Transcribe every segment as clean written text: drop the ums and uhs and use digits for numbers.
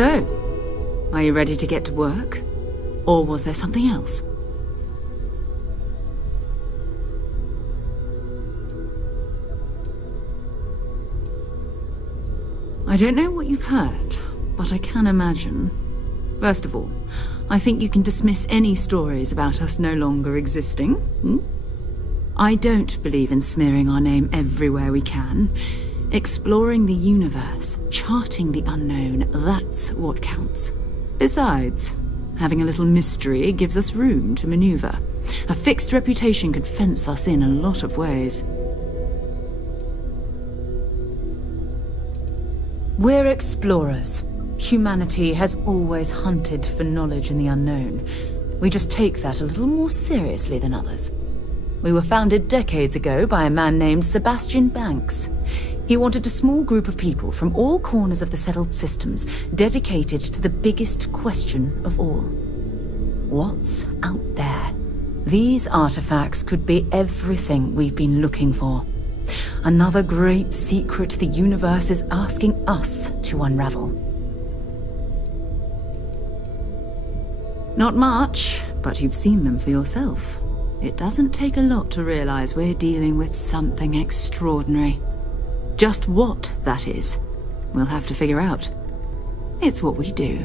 So, are you ready to get to work? Or was there something else? I don't know what you've heard, but I can imagine. First of all, I think you can dismiss any stories about us no longer existing. I don't believe in smearing our name everywhere we can. Exploring the universe, charting the unknown, that's what counts. Besides, having a little mystery gives us room to maneuver. A fixed reputation could fence us in a lot of ways. We're explorers. Humanity has always hunted for knowledge in the unknown. We just take that a little more seriously than others. We were founded decades ago by a man named Sebastian Banks. He wanted a small group of people from all corners of the settled systems dedicated to the biggest question of all. What's out there? These artifacts could be everything we've been looking for. Another great secret the universe is asking us to unravel. Not much, but you've seen them for yourself. It doesn't take a lot to realize we're dealing with something extraordinary. Just what that is, we'll have to figure out. It's what we do.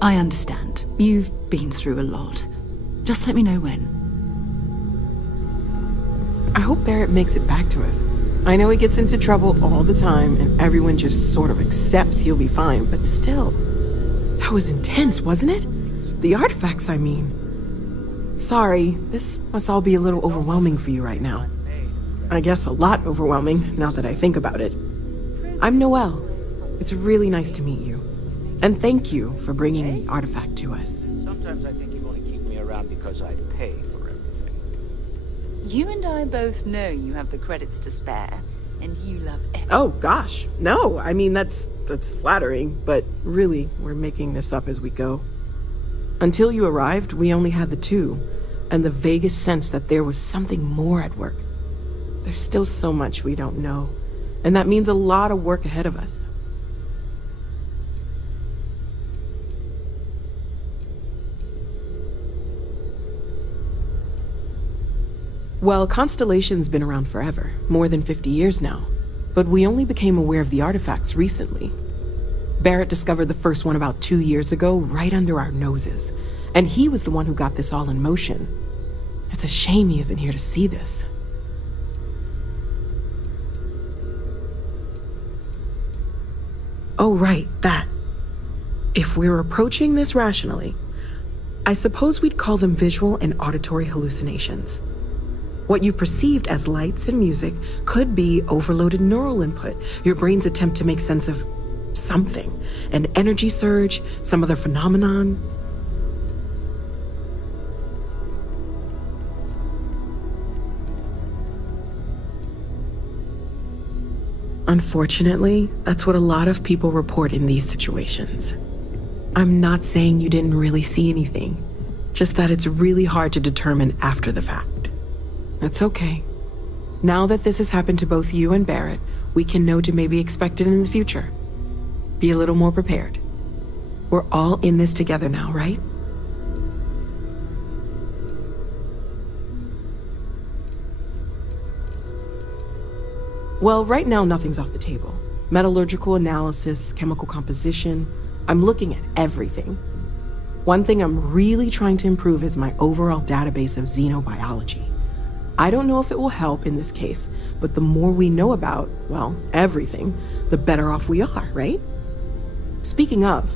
I understand. You've been through a lot. Just let me know when. I hope Barrett makes it back to us. I know he gets into trouble all the time, and everyone just sort of accepts he'll be fine, but still. That was intense, wasn't it? The artifacts, I mean. Sorry, this must all be a little overwhelming for you right now. I guess a lot overwhelming, now that I think about it. I'm Noelle. It's really nice to meet you. And thank you for bringing the artifact to us. Sometimes I think you only keep me around because I'd pay for everything. You and I both know you have the credits to spare, and you love everything. Oh, gosh. No, I mean, that's flattering, but really, we're making this up as we go. Until you arrived, we only had the two, and the vaguest sense that there was something more at work. There's still so much we don't know, and that means a lot of work ahead of us. Well, Constellation's been around forever, more than 50 years now, but we only became aware of the artifacts recently. Barrett discovered the first one about 2 years ago, right under our noses, and he was the one who got this all in motion. It's a shame he isn't here to see this. Oh, right, that. If we're approaching this rationally, I suppose we'd call them visual and auditory hallucinations. What you perceived as lights and music could be overloaded neural input, your brain's attempt to make sense of something, an energy surge, some other phenomenon. Unfortunately, that's what a lot of people report in these situations. I'm not saying you didn't really see anything, just that it's really hard to determine after the fact. That's okay. Now that this has happened to both you and Barrett, we can know to maybe expect it in the future. Be a little more prepared. We're all in this together now, right? Well, right now nothing's off the table. Metallurgical analysis, chemical composition. I'm looking at everything. One thing I'm really trying to improve is my overall database of xenobiology. I don't know if it will help in this case, but the more we know about, well, everything, the better off we are, right? Speaking of,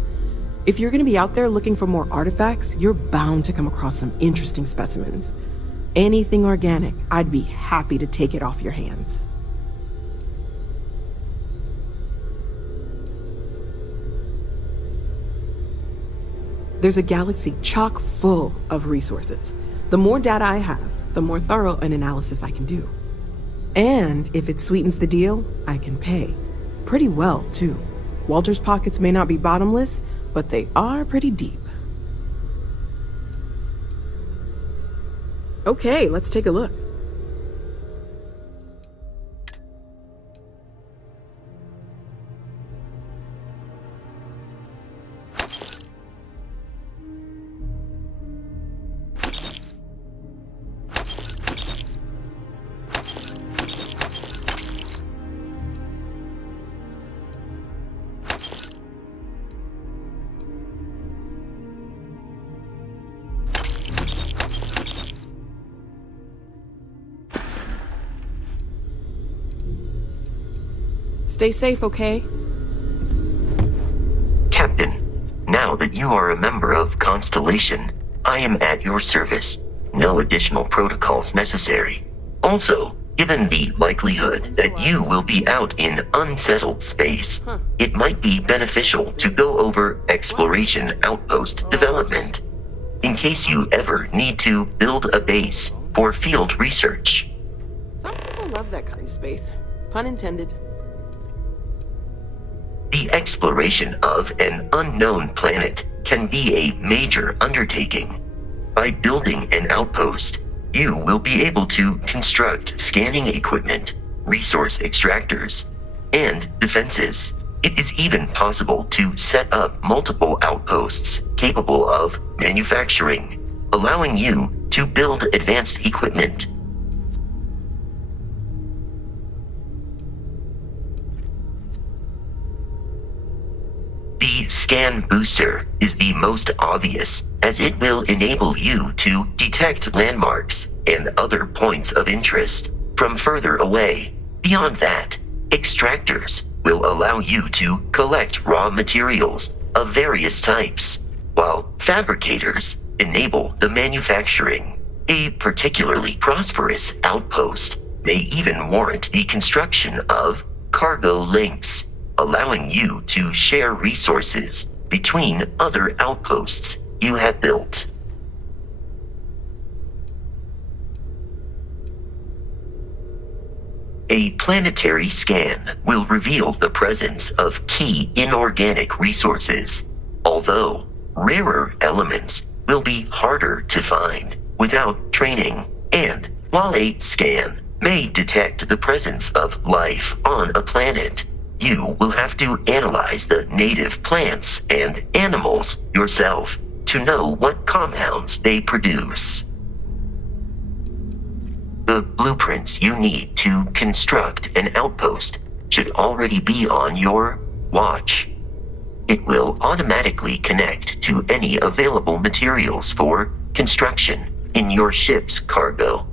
if you're going to be out there looking for more artifacts, you're bound to come across some interesting specimens. Anything organic, I'd be happy to take it off your hands. There's a galaxy chock full of resources. The more data I have, the more thorough an analysis I can do. And if it sweetens the deal, I can pay. Pretty well, too. Walter's pockets may not be bottomless, but they are pretty deep. Okay, let's take a look. Stay safe, okay? Captain, now that you are a member of Constellation, I am at your service. No additional protocols necessary. Also, given the likelihood that you will be out in unsettled space, it might be beneficial to go over exploration outpost development, in case you ever need to build a base for field research. Some people love that kind of space. Pun intended. The exploration of an unknown planet can be a major undertaking. By building an outpost, you will be able to construct scanning equipment, resource extractors, and defenses. It is even possible to set up multiple outposts capable of manufacturing, allowing you to build advanced equipment. The scan booster is the most obvious, as it will enable you to detect landmarks and other points of interest from further away. Beyond that, extractors will allow you to collect raw materials of various types, while fabricators enable the manufacturing. A particularly prosperous outpost may even warrant the construction of cargo links, allowing you to share resources between other outposts you have built. A planetary scan will reveal the presence of key inorganic resources, although rarer elements will be harder to find without training. And while a scan may detect the presence of life on a planet, you will have to analyze the native plants and animals yourself to know what compounds they produce. The blueprints you need to construct an outpost should already be on your watch. It will automatically connect to any available materials for construction in your ship's cargo.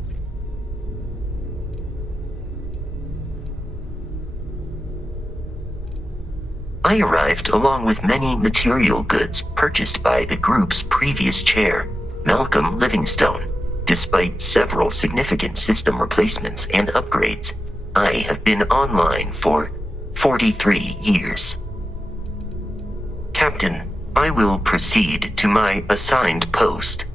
I arrived along with many material goods purchased by the group's previous chair, Malcolm Livingstone. Despite several significant system replacements and upgrades, I have been online for 43 years. Captain, I will proceed to my assigned post.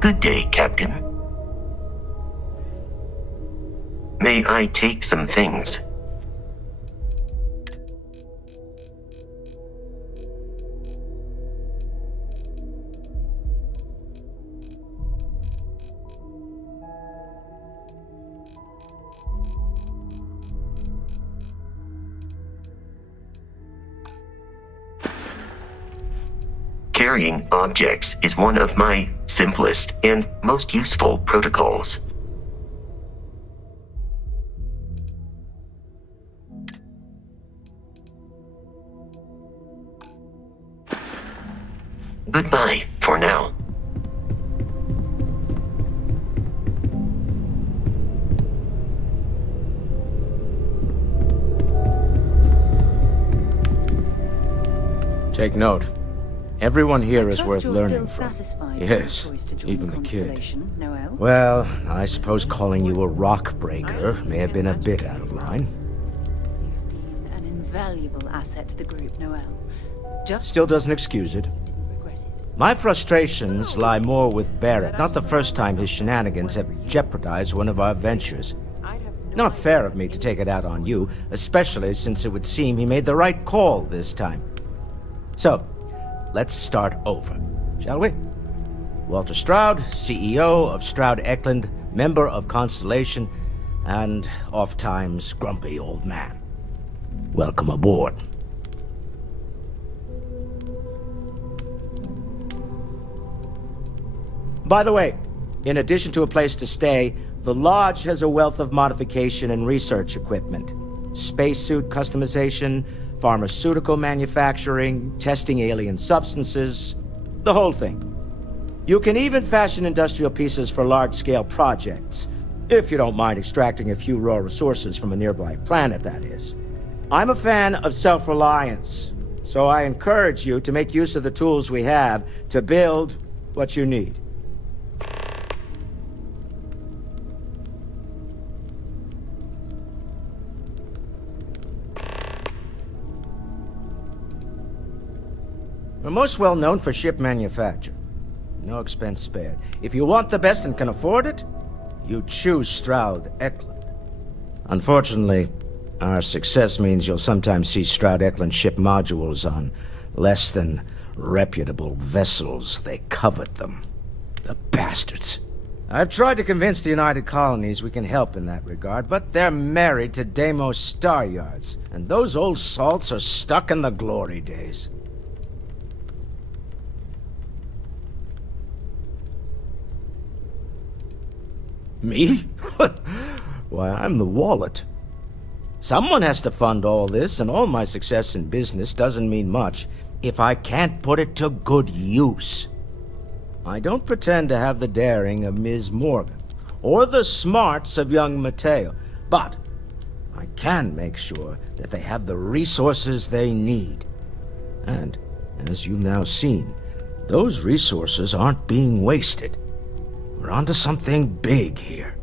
Good day, Captain. May I take some things? Carrying objects is one of my simplest and most useful protocols. Goodbye for now. Take note. Everyone here is Trust worth you're learning still from. satisfied with Yes, your choice to join even the kid. Constellation, Noel? Well, I suppose calling you a rock breaker may have been a bit out of line. You've been an invaluable asset to the group, Noel. Just Still doesn't excuse it. didn't regret it. My frustrations lie more with Barrett. Not the first time his shenanigans have jeopardized one of our ventures. Not fair of me to take it out on you, especially since it would seem he made the right call this time. So, let's start over, shall we? Walter Stroud, CEO of Stroud Eklund, member of Constellation, and oft-times grumpy old man. Welcome aboard. By the way, in addition to a place to stay, the lodge has a wealth of modification and research equipment. Spacesuit customization, pharmaceutical manufacturing, testing alien substances, the whole thing. You can even fashion industrial pieces for large-scale projects, if you don't mind extracting a few raw resources from a nearby planet, that is. I'm a fan of self-reliance, so I encourage you to make use of the tools we have to build what you need. We're most well known for ship manufacture. No expense spared. If you want the best and can afford it, you choose Stroud Eklund. Unfortunately, our success means you'll sometimes see Stroud Eklund ship modules on less than reputable vessels. They covet them. The bastards. I've tried to convince the United Colonies we can help in that regard, but they're married to Deimos Star Yards, and those old salts are stuck in the glory days. Me? Why, I'm the wallet. Someone has to fund all this, and all my success in business doesn't mean much if I can't put it to good use. I don't pretend to have the daring of Ms. Morgan, or the smarts of young Mateo, but I can make sure that they have the resources they need. And, as you've now seen, those resources aren't being wasted. We're onto something big here.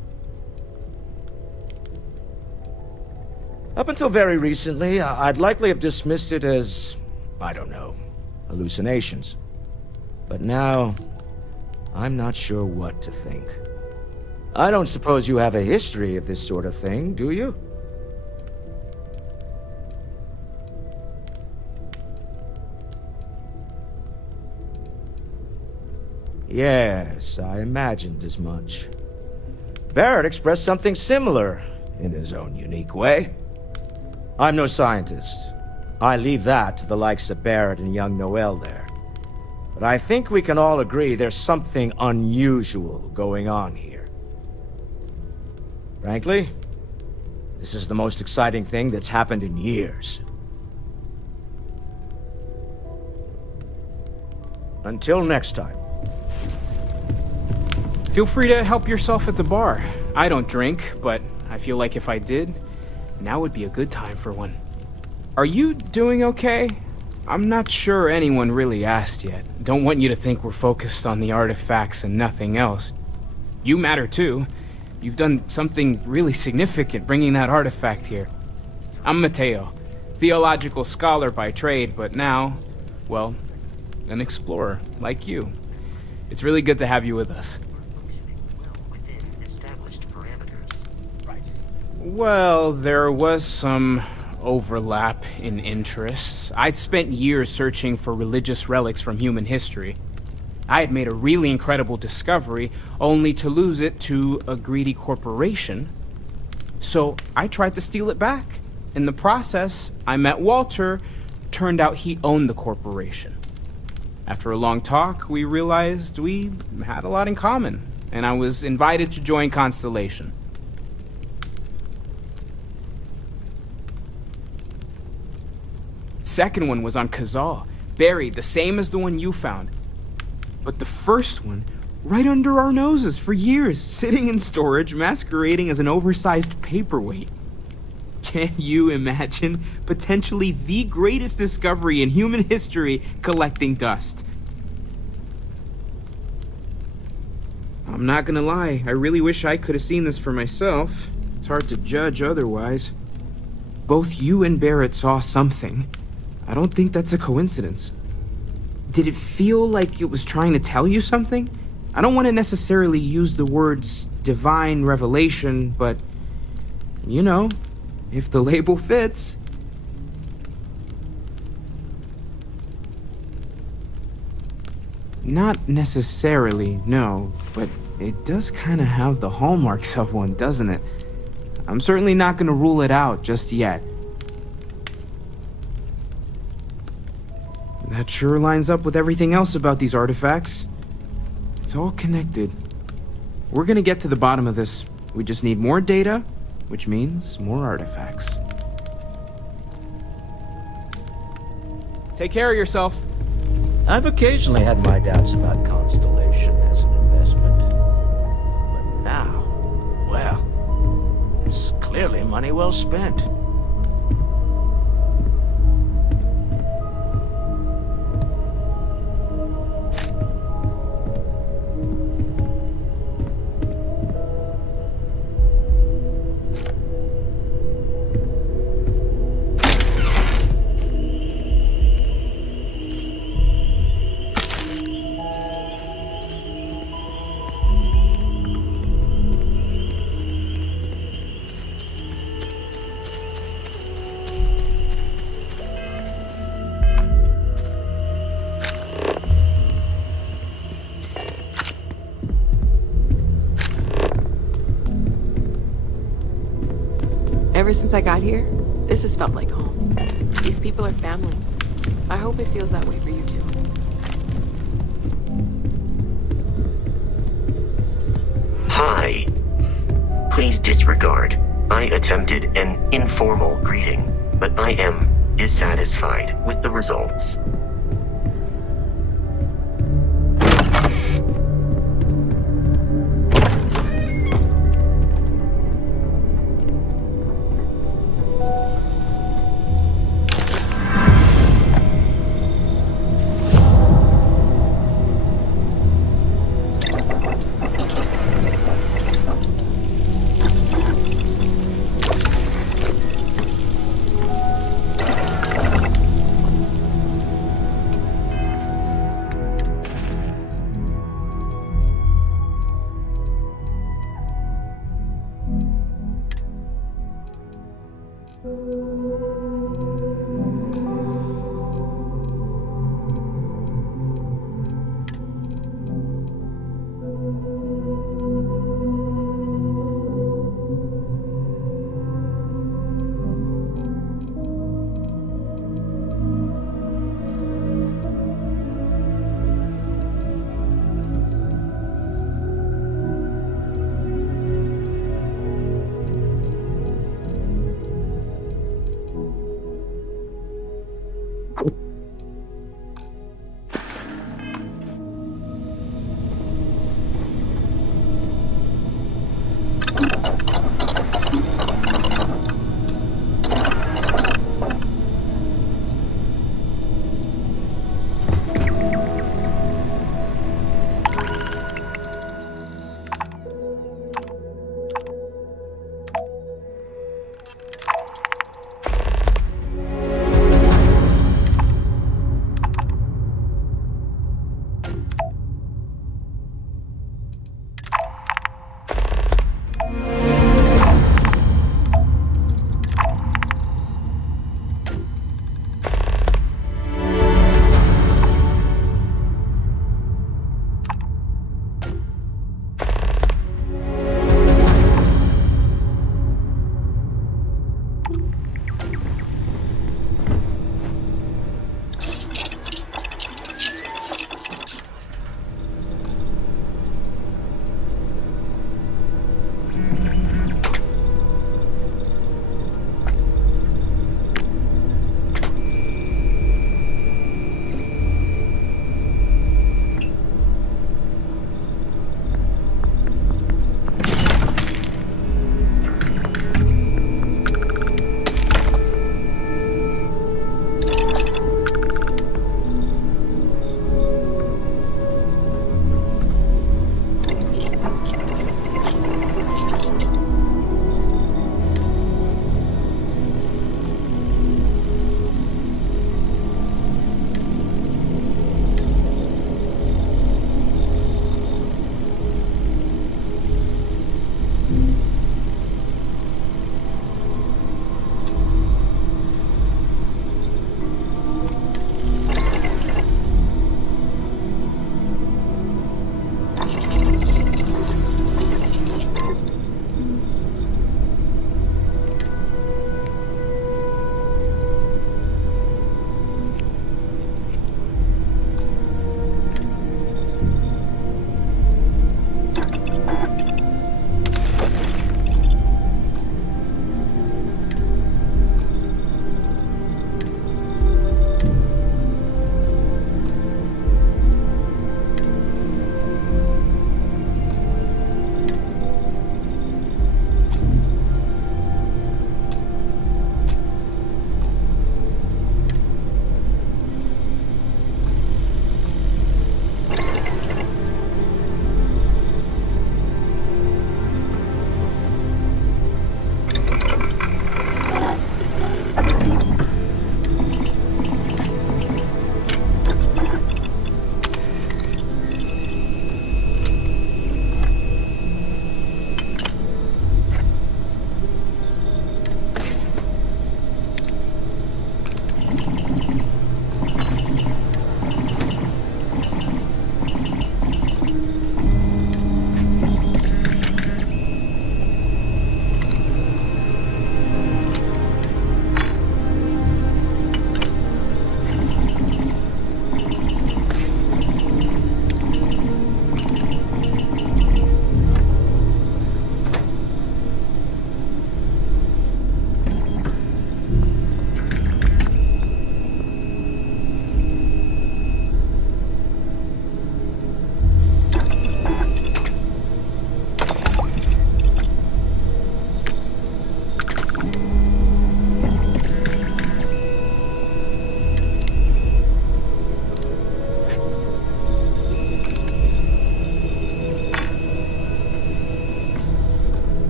Up until very recently, I'd likely have dismissed it as, I don't know, hallucinations. But now, I'm not sure what to think. I don't suppose you have a history of this sort of thing, do you? Yes, I imagined as much. Barrett expressed something similar, in his own unique way. I'm no scientist. I leave that to the likes of Barrett and young Noel there. But I think we can all agree there's something unusual going on here. Frankly, this is the most exciting thing that's happened in years. Until next time. Feel free to help yourself at the bar. I don't drink, but I feel like if I did, now would be a good time for one. Are you doing okay? I'm not sure anyone really asked yet. Don't want you to think we're focused on the artifacts and nothing else. You matter too. You've done something really significant bringing that artifact here. I'm Mateo, theological scholar by trade, but now, well, an explorer like you. It's really good to have you with us. Well, there was some overlap in interests. I'd spent years searching for religious relics from human history. I had made a really incredible discovery, only to lose it to a greedy corporation. So I tried to steal it back. In the process, I met Walter. Turned out he owned the corporation. After a long talk, we realized we had a lot in common, and I was invited to join Constellation. Second one was on Kazal, buried the same as the one you found. But the first one, right under our noses for years, sitting in storage, masquerading as an oversized paperweight. Can you imagine potentially the greatest discovery in human history collecting dust? I'm not gonna lie, I really wish I could have seen this for myself. It's hard to judge otherwise. Both you and Barrett saw something. I don't think that's a coincidence. Did it feel like it was trying to tell you something? I don't want to necessarily use the words divine revelation, but, you know, if the label fits. Not necessarily, no, but it does kind of have the hallmarks of one, doesn't it? I'm certainly not going to rule it out just yet. That sure lines up with everything else about these artifacts. It's It's all connected. We're gonna get to the bottom of this. We just need more data, which means more artifacts. Take care of yourself. I've occasionally had my doubts about Constellation as an investment. But now, well, it's clearly money well spent. Ever since I got here, this has felt like home. These people are family. I hope it feels that way for you too. Hi. Please disregard. I attempted an informal greeting, but I am dissatisfied with the results.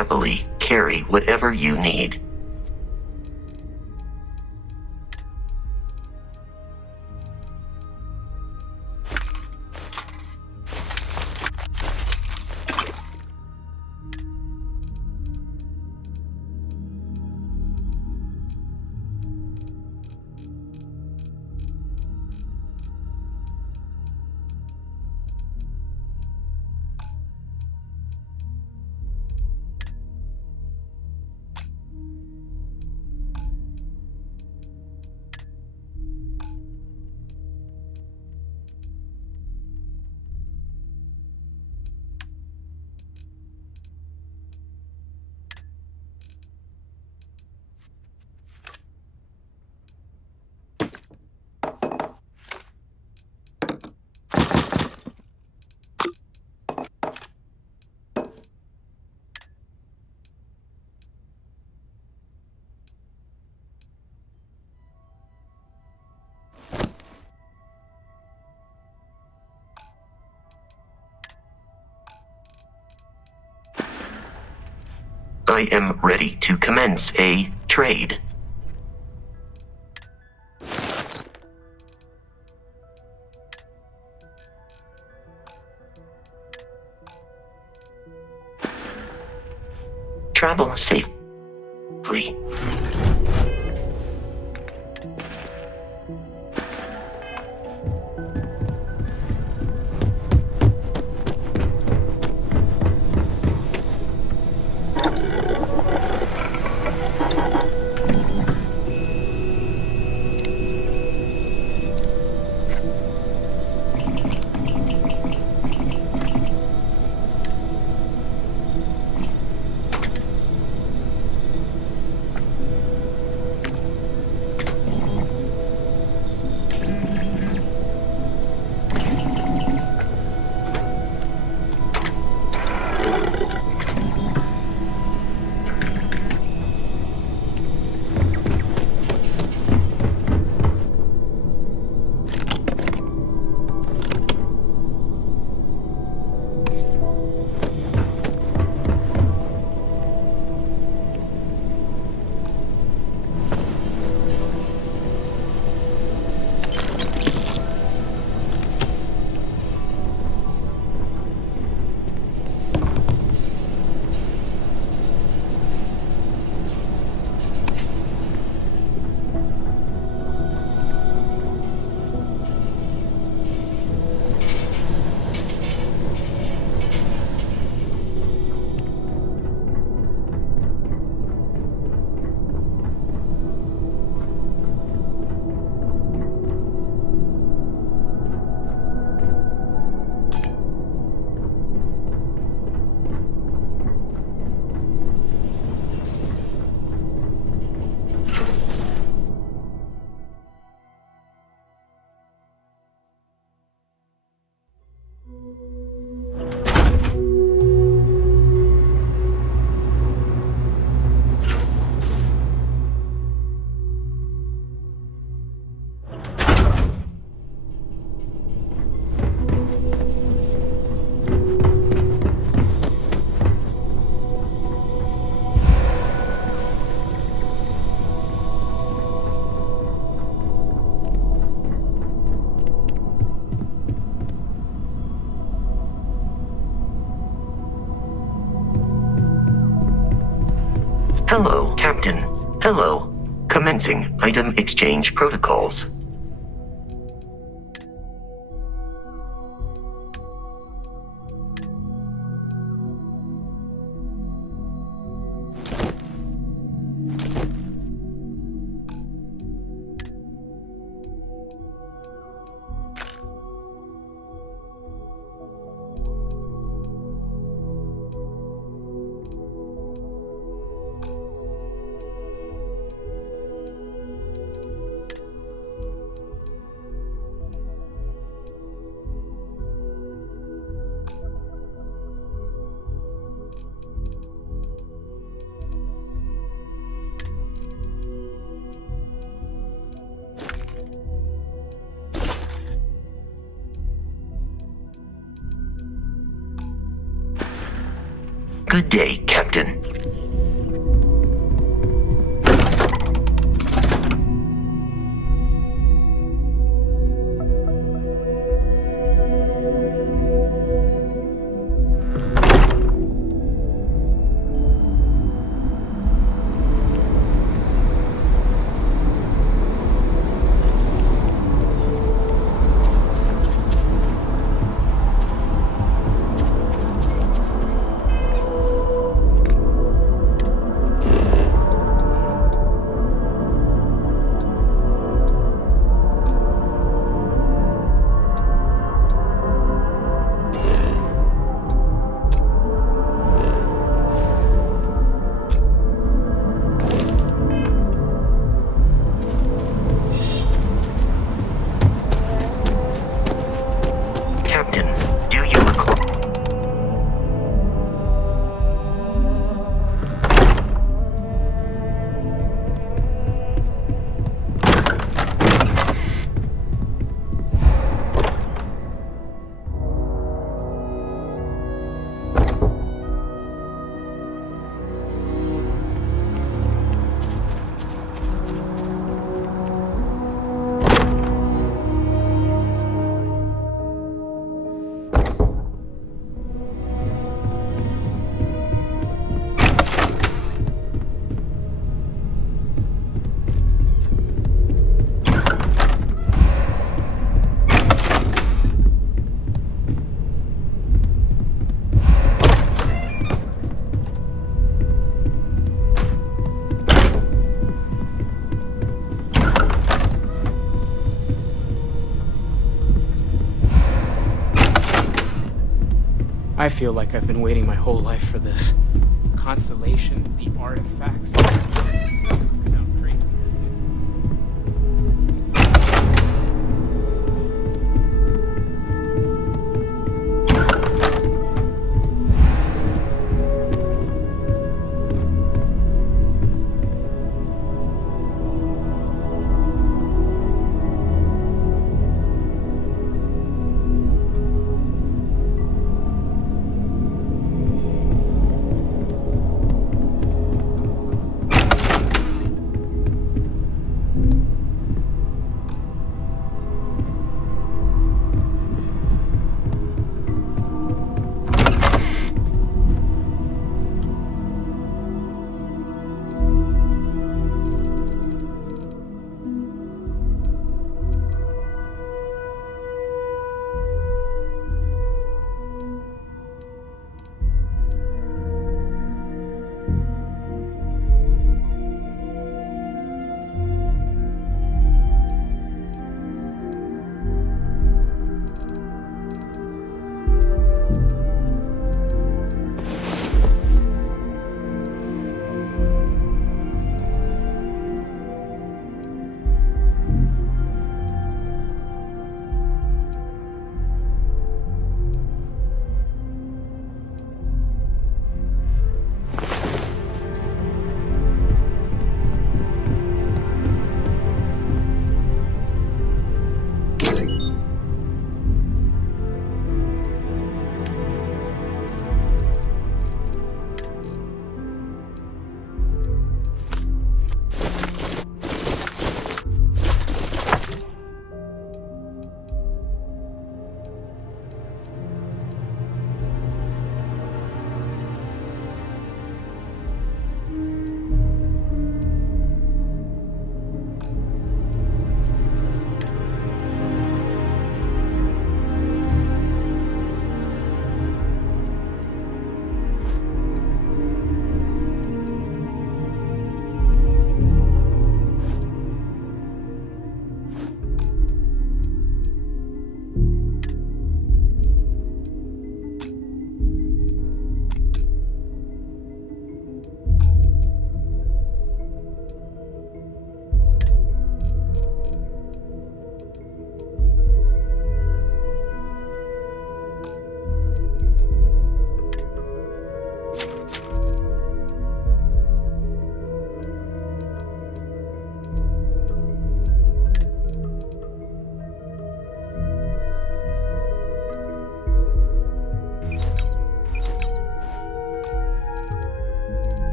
happily carry whatever you need. I am ready to commence a trade. Travel safely. Hello, Captain. Hello. Commencing item exchange protocols. Good day, Captain. Captain, do you recall? I feel like I've been waiting my whole life for this. Constellation, the artifacts. Sound crazy.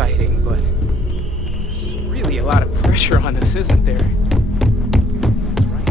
exciting, but there's really a lot of pressure on us, isn't there? That's right.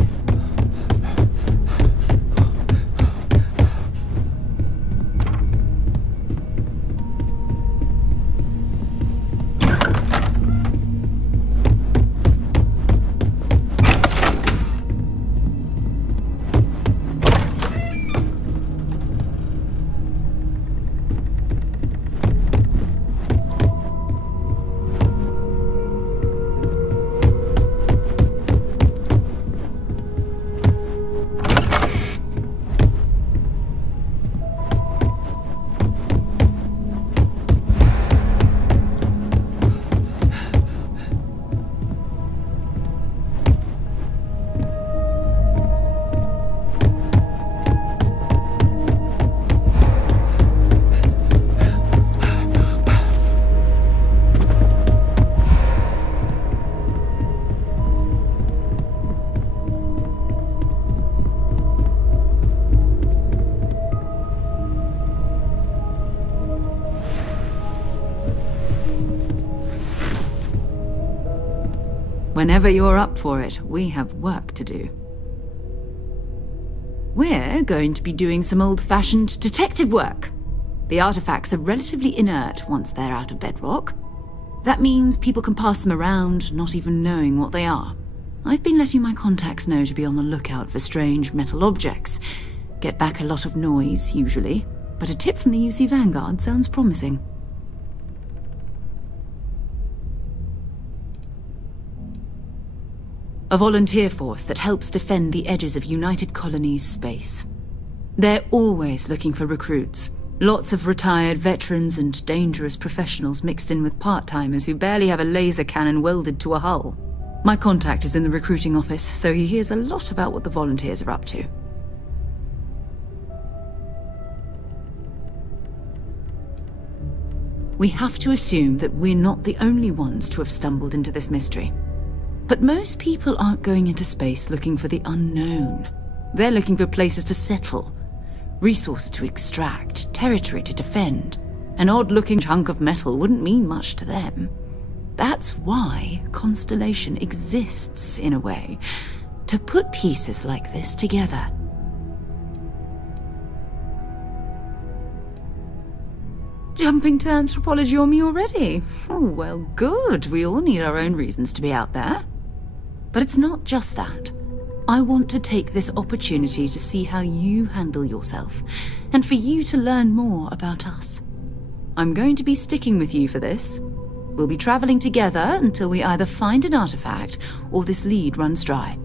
Whenever you're up for it, we have work to do. We're going to be doing some old-fashioned detective work. The artifacts are relatively inert once they're out of bedrock. That means people can pass them around, not even knowing what they are. I've been letting my contacts know to be on the lookout for strange metal objects. Get back a lot of noise, usually, but a tip from the UC Vanguard sounds promising. A volunteer force that helps defend the edges of United Colonies space. They're always looking for recruits. Lots of retired veterans and dangerous professionals mixed in with part-timers who barely have a laser cannon welded to a hull. My contact is in the recruiting office, so he hears a lot about what the volunteers are up to. We have to assume that we're not the only ones to have stumbled into this mystery. But most people aren't going into space looking for the unknown. They're looking for places to settle, resources to extract, territory to defend. An odd-looking chunk of metal wouldn't mean much to them. That's why Constellation exists, in a way, to put pieces like this together. Jumping to anthropology on me already? Oh, well, good. We all need our own reasons to be out there. But it's not just that. I want to take this opportunity to see how you handle yourself, and for you to learn more about us. I'm going to be sticking with you for this. We'll be traveling together until we either find an artifact or this lead runs dry.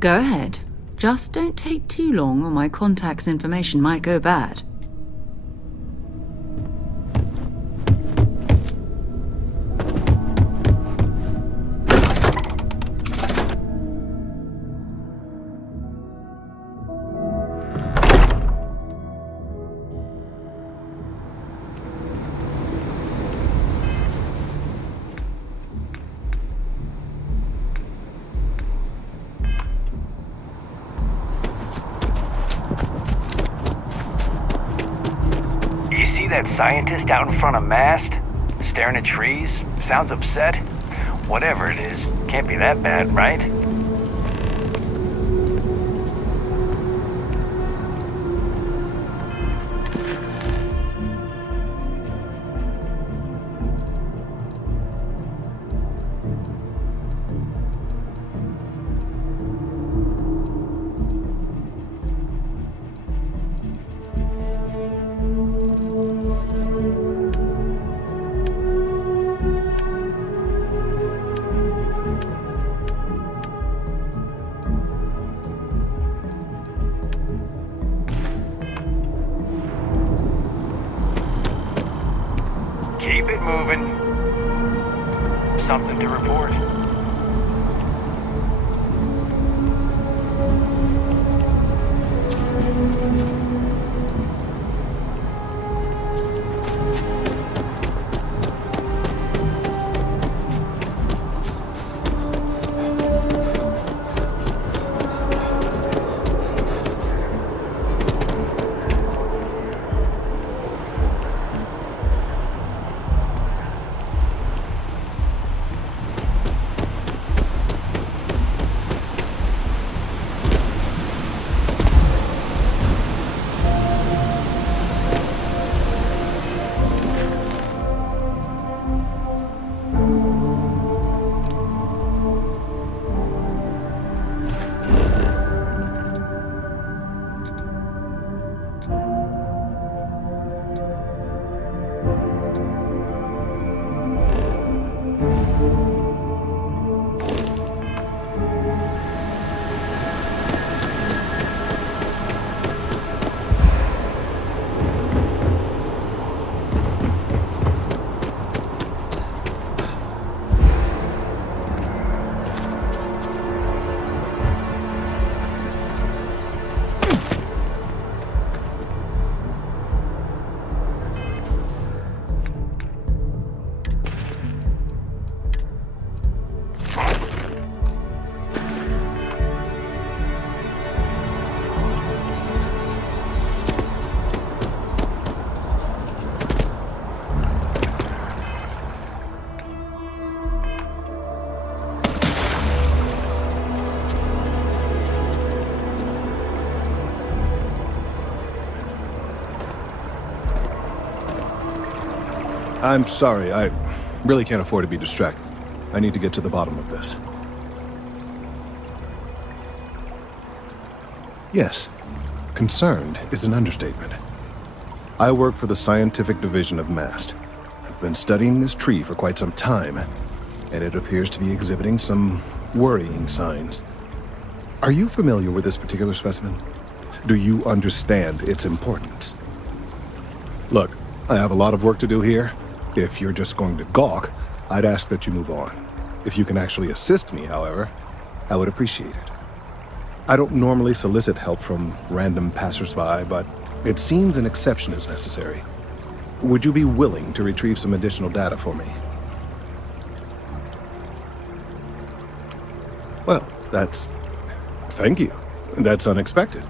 Go ahead. Just don't take too long or my contact's information might go bad. That scientist out in front of mast, staring at trees, sounds upset. Whatever it is, can't be that bad, right? Keep it moving. Something to report. I'm sorry, I really can't afford to be distracted. I need to get to the bottom of this. Yes, concerned is an understatement. I work for the scientific division of MAST. I've been studying this tree for quite some time, and it appears to be exhibiting some worrying signs. Are you familiar with this particular specimen? Do you understand its importance? Look, I have a lot of work to do here. If you're just going to gawk, I'd ask that you move on. If you can actually assist me, however, I would appreciate it. I don't normally solicit help from random passersby, but it seems an exception is necessary. Would you be willing to retrieve some additional data for me? Well, thank you. That's unexpected.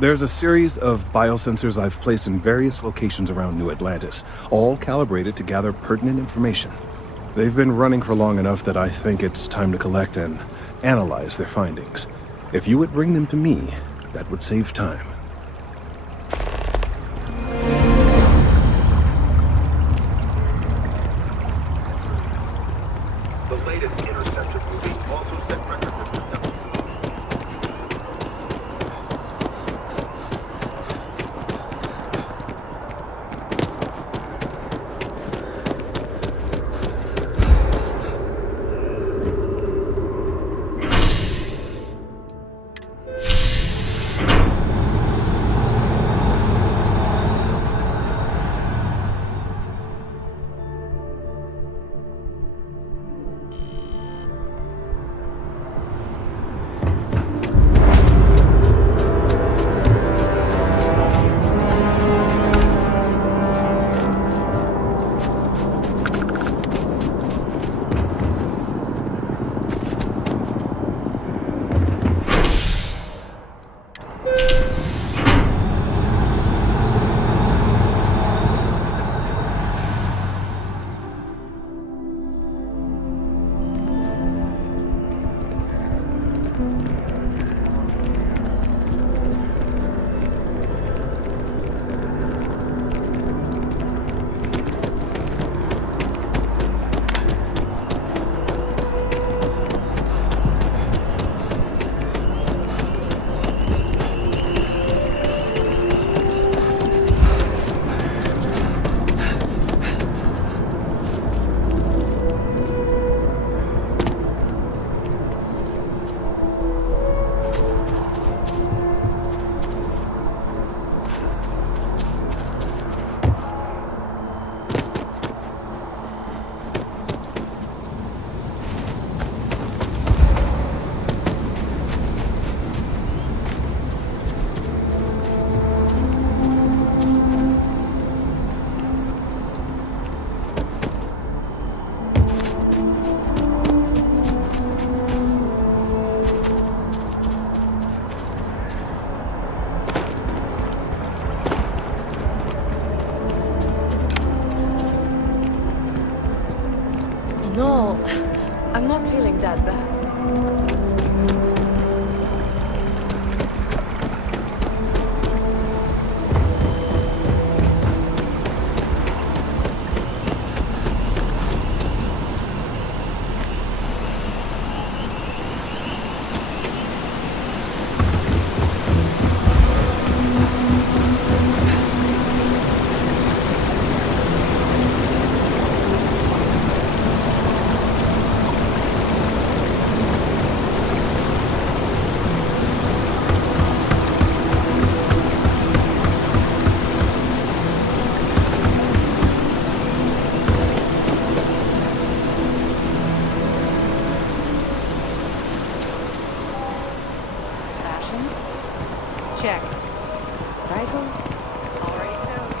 There's a series of biosensors I've placed in various locations around New Atlantis, all calibrated to gather pertinent information. They've been running for long enough that I think it's time to collect and analyze their findings. If you would bring them to me, that would save time. The latest interceptor movie also set records of reception. No, I'm not feeling that bad. Check. Rifle? Already stowed.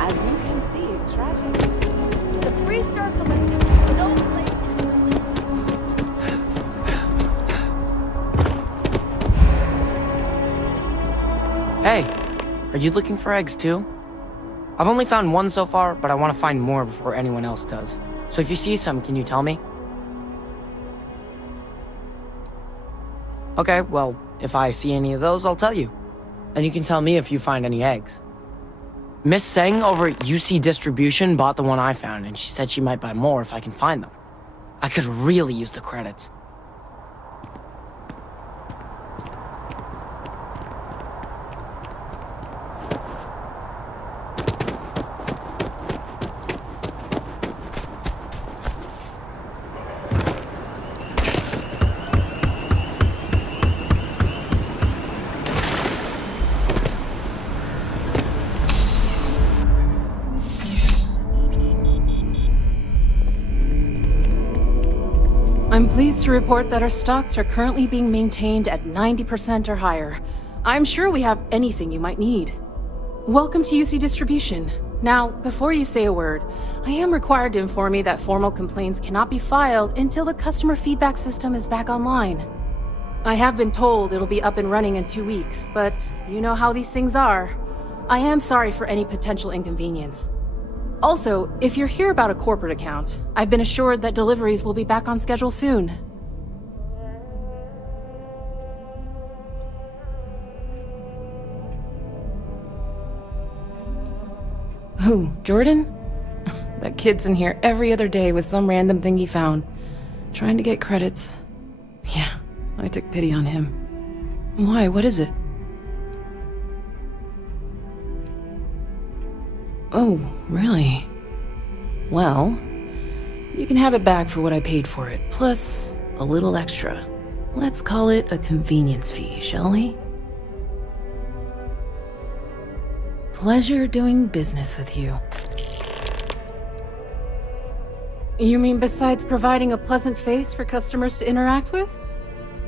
As you can see, traffic. The 3-star collective. No place. Hey, are you looking for eggs too? I've only found one so far, but I want to find more before anyone else does. So if you see some, can you tell me? Okay, well, if I see any of those, I'll tell you. And you can tell me if you find any eggs. Miss Seng over at UC Distribution bought the one I found, and she said she might buy more if I can find them. I could really use the credits. I'm pleased to report that our stocks are currently being maintained at 90% or higher. I'm sure we have anything you might need. Welcome to UC Distribution. Now, before you say a word, I am required to inform you that formal complaints cannot be filed until the customer feedback system is back online. I have been told it'll be up and running in 2 weeks, but you know how these things are. I am sorry for any potential inconvenience. Also, if you're here about a corporate account, I've been assured that deliveries will be back on schedule soon. Who, Jordan? That kid's in here every other day with some random thing he found, trying to get credits. Yeah, I took pity on him. Why, what is it? Oh, really? Well, you can have it back for what I paid for it, plus a little extra. Let's call it a convenience fee, shall we? Pleasure doing business with you. You mean besides providing a pleasant face for customers to interact with?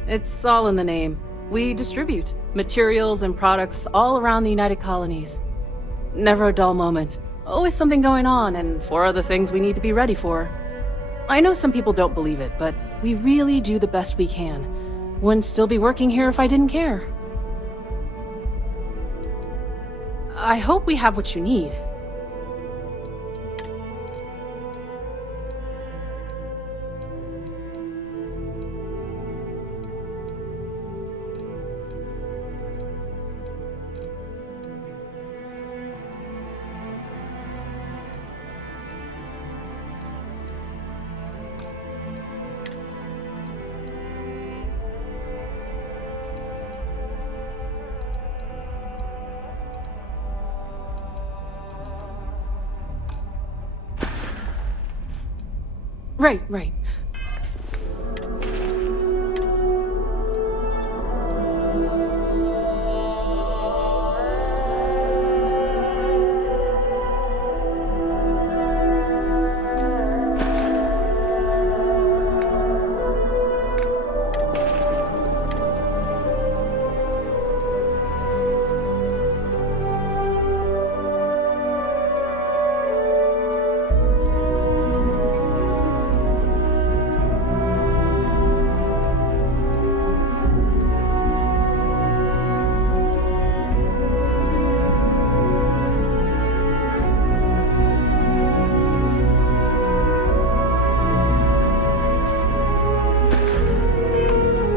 It's all in the name. We distribute materials and products all around the United Colonies. Never a dull moment. Always something going on, and 4 other things we need to be ready for. I know some people don't believe it, but we really do the best we can. Wouldn't still be working here if I didn't care. I hope we have what you need. Right.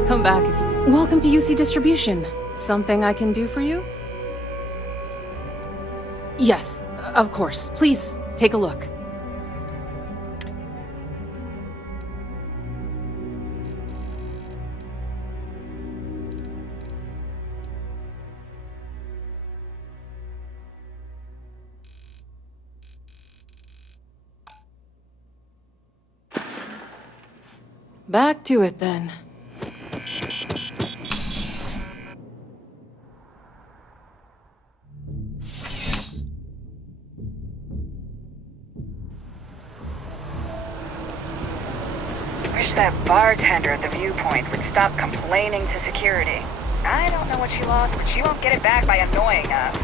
Come back if you... Welcome to UC Distribution. Something I can do for you? Yes, of course. Please, take a look. Back to it then. That bartender at the viewpoint would stop complaining to security. I don't know what she lost, but she won't get it back by annoying us.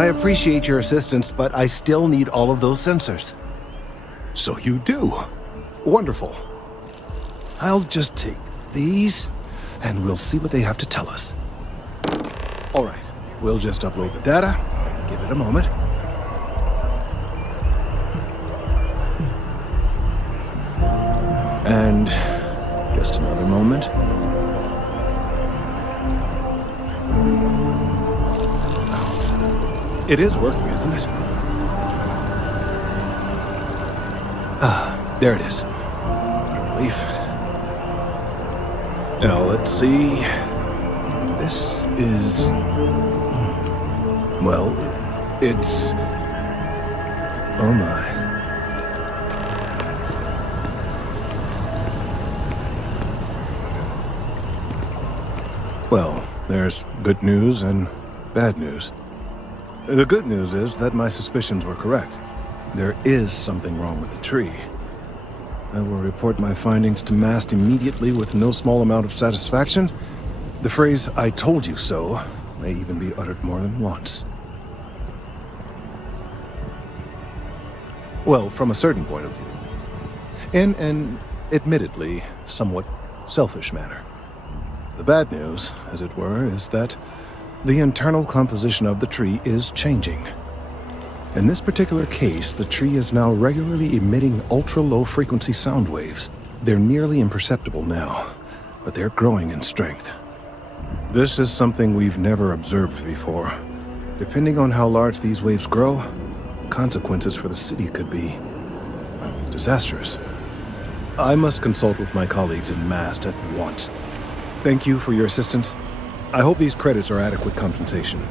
I appreciate your assistance, but I still need all of those sensors. So you do? Wonderful. I'll just take these, and we'll see what they have to tell us. All right, we'll just upload the data. Give it a moment. And just another moment. It is working, isn't it? Ah, there it is. Relief. Now, let's see. This is... well, it's... oh my. Well, there's good news and bad news. The good news is that my suspicions were correct. There is something wrong with the tree. I will report my findings to MAST immediately with no small amount of satisfaction. The phrase, "I told you so," may even be uttered more than once. Well, from a certain point of view. In an, admittedly, somewhat selfish manner. The bad news, as it were, is that the internal composition of the tree is changing. In this particular case, the tree is now regularly emitting ultra-low frequency sound waves. They're nearly imperceptible now, but they're growing in strength. This is something we've never observed before. Depending on how large these waves grow, consequences for the city could be disastrous. I must consult with my colleagues in MAST at once. Thank you for your assistance. I hope these credits are adequate compensation.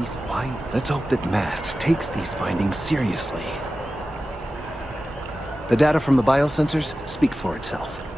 East White. Let's hope that MAST takes these findings seriously. The data from the biosensors speaks for itself.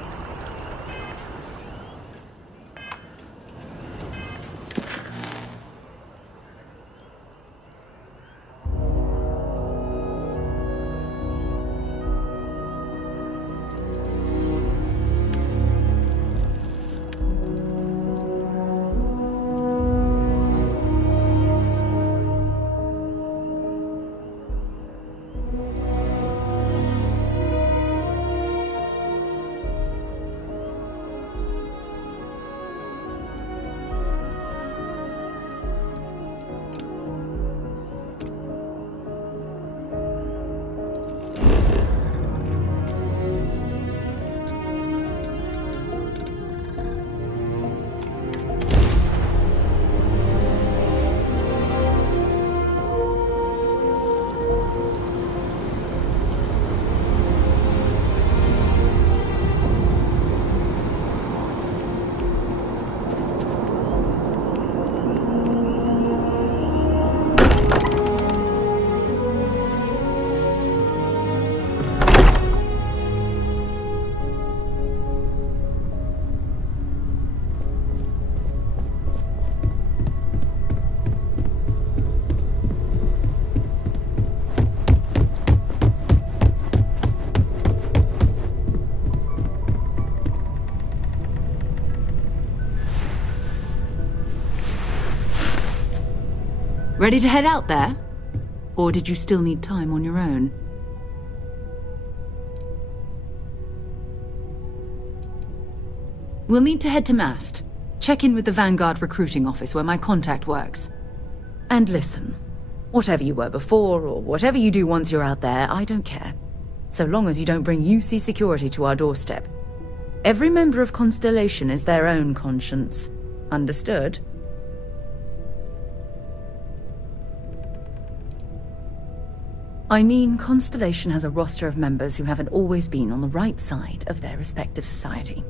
Ready to head out there? Or did you still need time on your own? We'll need to head to Mast. Check in with the Vanguard recruiting office where my contact works. And listen, whatever you were before, or whatever you do once you're out there, I don't care. So long as you don't bring UC security to our doorstep. Every member of Constellation is their own conscience. Understood? I mean, Constellation has a roster of members who haven't always been on the right side of their respective society.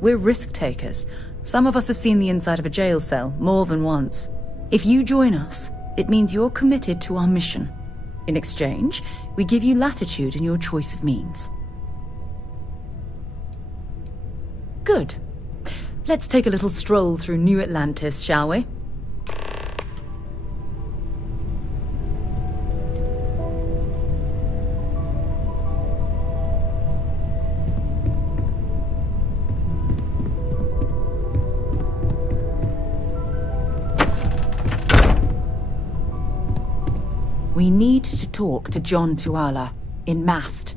We're risk-takers. Some of us have seen the inside of a jail cell more than once. If you join us, it means you're committed to our mission. In exchange, we give you latitude in your choice of means. Good. Let's take a little stroll through New Atlantis, shall we? We need to talk to John Tuala in Mast.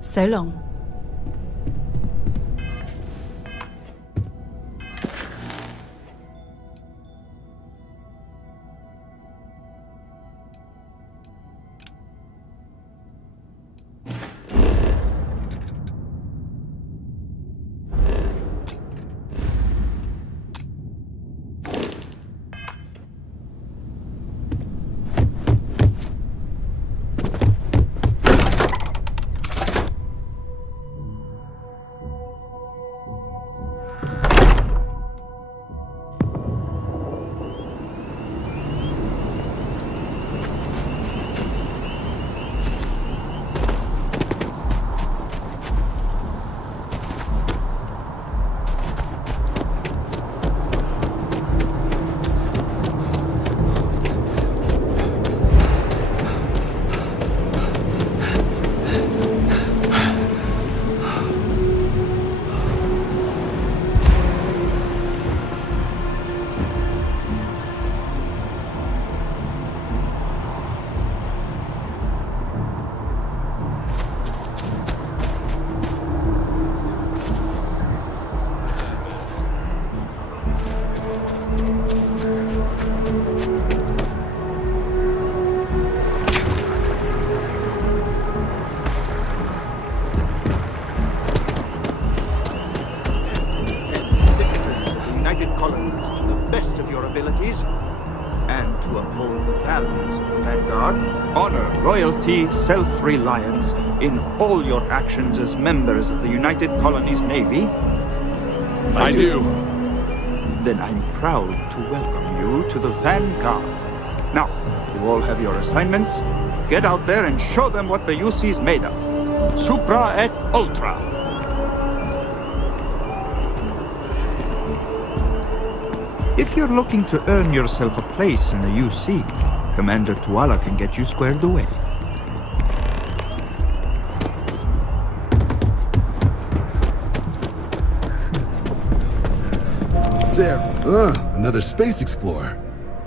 So long. Loyalty, self-reliance in all your actions as members of the United Colonies Navy? I do. Then I'm proud to welcome you to the Vanguard. Now, you all have your assignments. Get out there and show them what the UC's made of. Supra et Ultra. If you're looking to earn yourself a place in the UC, Commander Tuala can get you squared away. Sarah, another space explorer.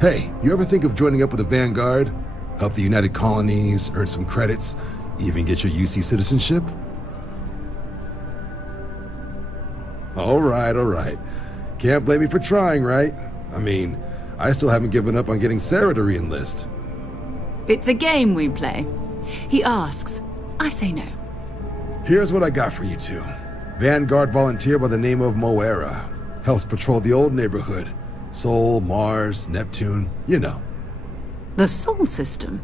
Hey, you ever think of joining up with the Vanguard? Help the United Colonies, earn some credits, even get your UC citizenship? All right. Can't blame me for trying, right? I mean, I still haven't given up on getting Sarah to re-enlist. It's a game we play. He asks, I say no. Here's what I got for you two. Vanguard volunteer by the name of Moera. Helps patrol the old neighborhood. Sol, Mars, Neptune, you know. The Sol system?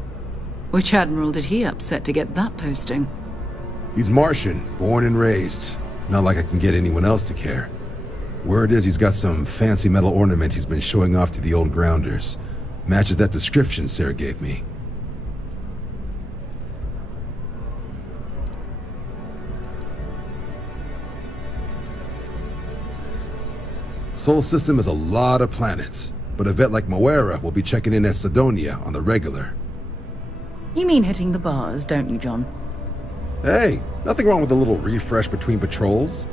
Which admiral did he upset to get that posting? He's Martian, born and raised. Not like I can get anyone else to care. Word is he's got some fancy metal ornament he's been showing off to the old grounders. Matches that description Sarah gave me. Sol system has a lot of planets. but a vet like Moira will be checking in at Sidonia on the regular. You mean hitting the bars, don't you, John? Hey, nothing wrong with a little refresh between patrols.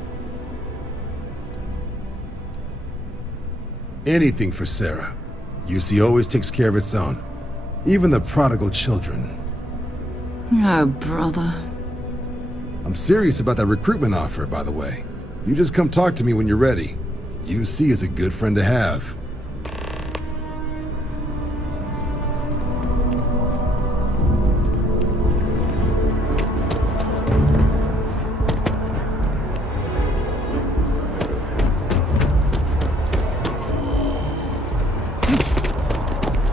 Anything for Sarah. UC always takes care of its own. Even the prodigal children. Oh, brother. I'm serious about that recruitment offer, by the way. You just come talk to me when you're ready. UC is a good friend to have.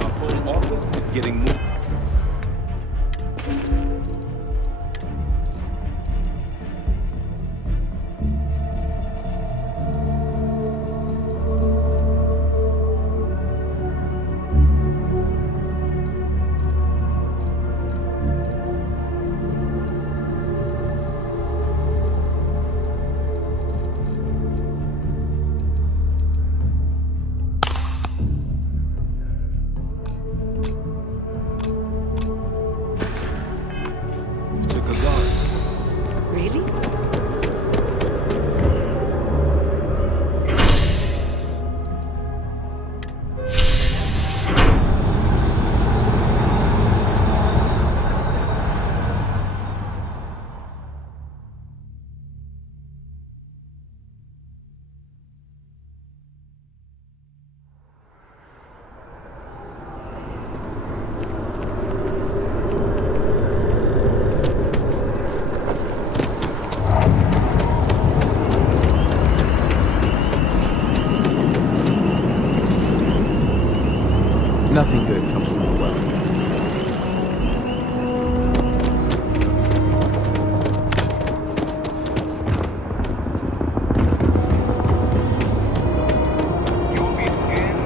Our whole office is getting moved. Took a guard. Really? Nothing good comes from the well. You'll be scanned.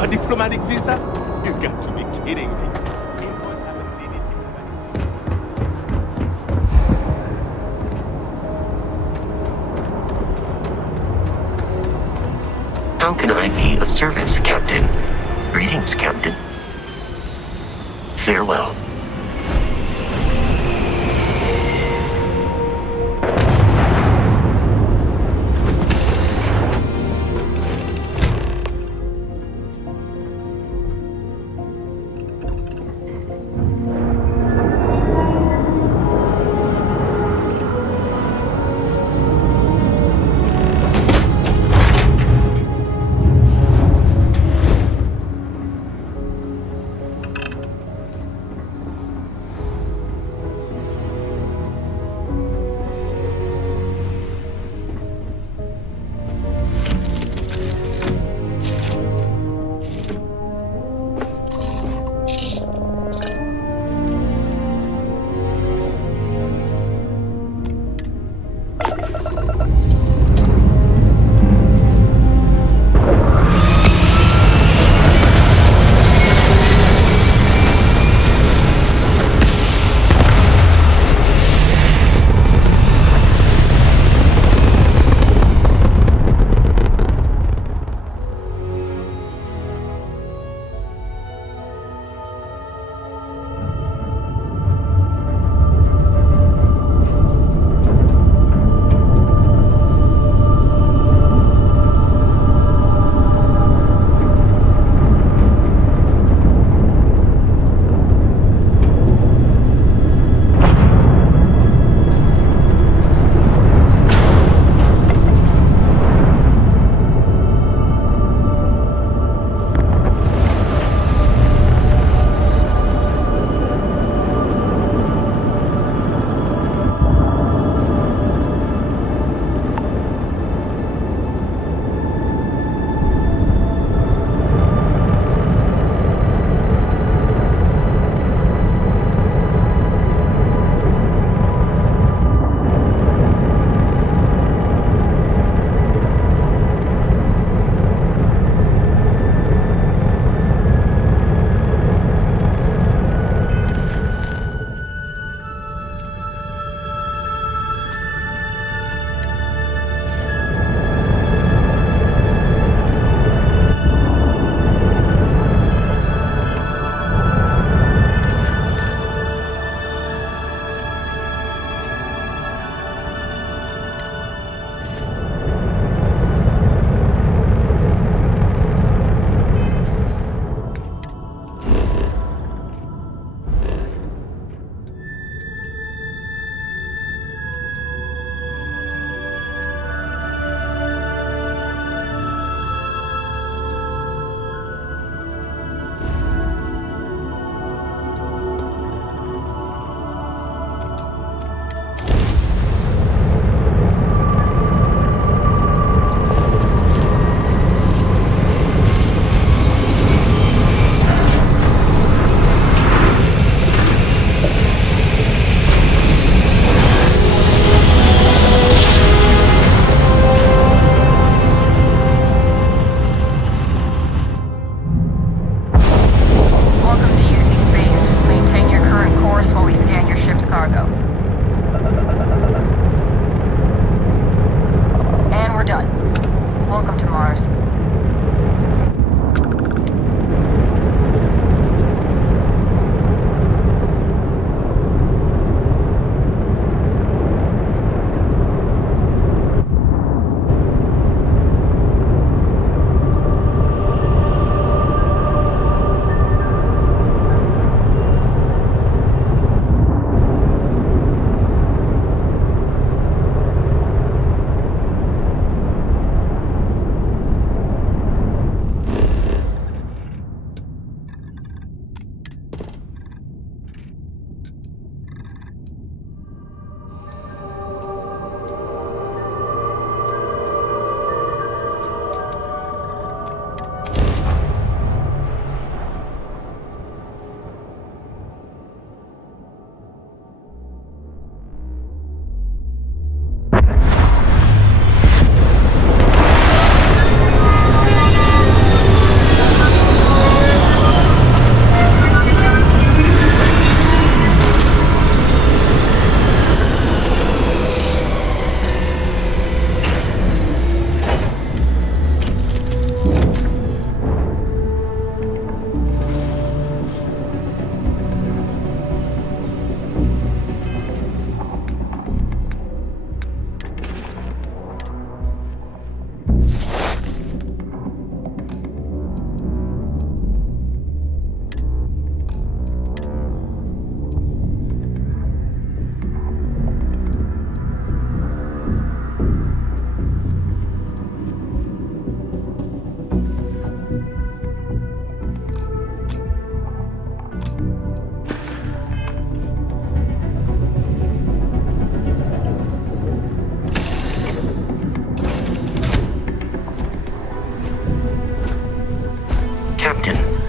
A diplomatic visa? You got to be kidding me. Invoice haven't needed diplomatic. How can I be of service, Captain? Greetings, Captain. Farewell.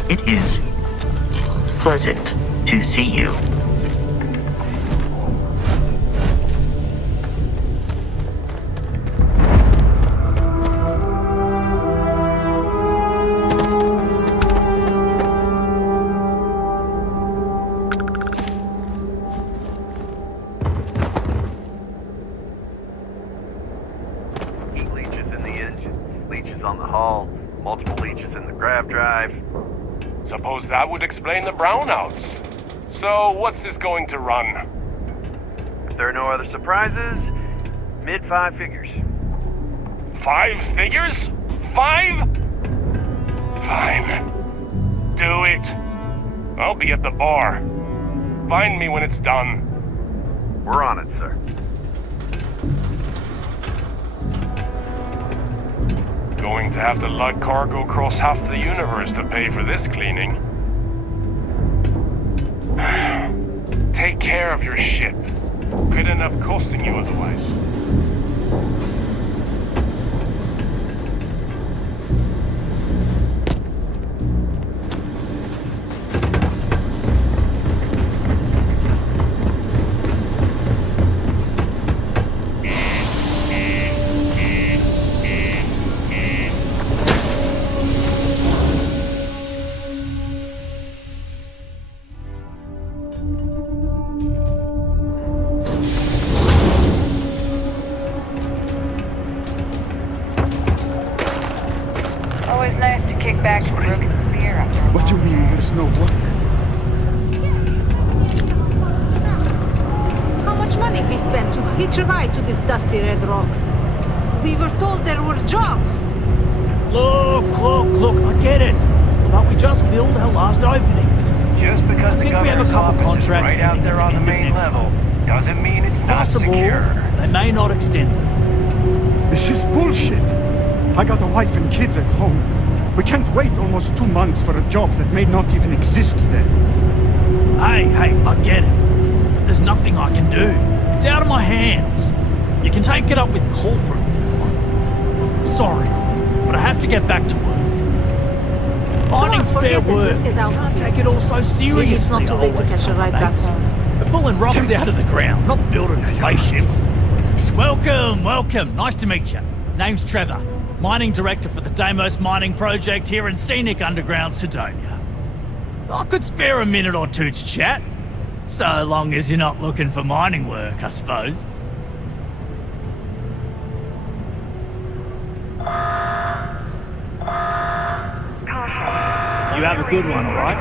It is pleasant to see you. Heat leeches in the engine, leeches on the hull, multiple leeches in the grav drive. Suppose that would explain the brownouts. So, what's this going to run? If there are no other surprises, mid-5 figures. 5 figures? 5? Fine. Do it. I'll be at the bar. Find me when it's done. We're on it, sir. Going to have to lug cargo across half the universe to pay for this cleaning. Take care of your ship. Could end up costing you otherwise. Always nice to kick back a broken spear after a What do you long mean day. there's no work? How much money we spent to hitch a ride to this dusty red rock? We were told there were jobs. Look, I get it. But we just filled our last openings. Just because I the think we have a governor's couple office is contracts right out ending there at on the the end of main next level month. doesn't mean it's not Possible, secure. they may not extend them. This is bullshit. I got a wife and kids at home. We can't wait almost 2 months for a job that may not even exist then. Hey, I get it. But there's nothing I can do. It's out of my hands. You can take it up with corporate if you want. Sorry, but I have to get back to work. Mining's forget fair it. work. Let's get out Can't of here. take it all so seriously. Maybe it's not too late to always catch a tell ride my back mates. home. We're pulling rocks out of the ground, not building spaceships. Welcome. Nice to meet you. Name's Trevor. Mining Director for the Deimos Mining Project here in scenic underground Sidonia. I could spare a minute or two to chat. So long as you're not looking for mining work, I suppose. You have a good one, all right?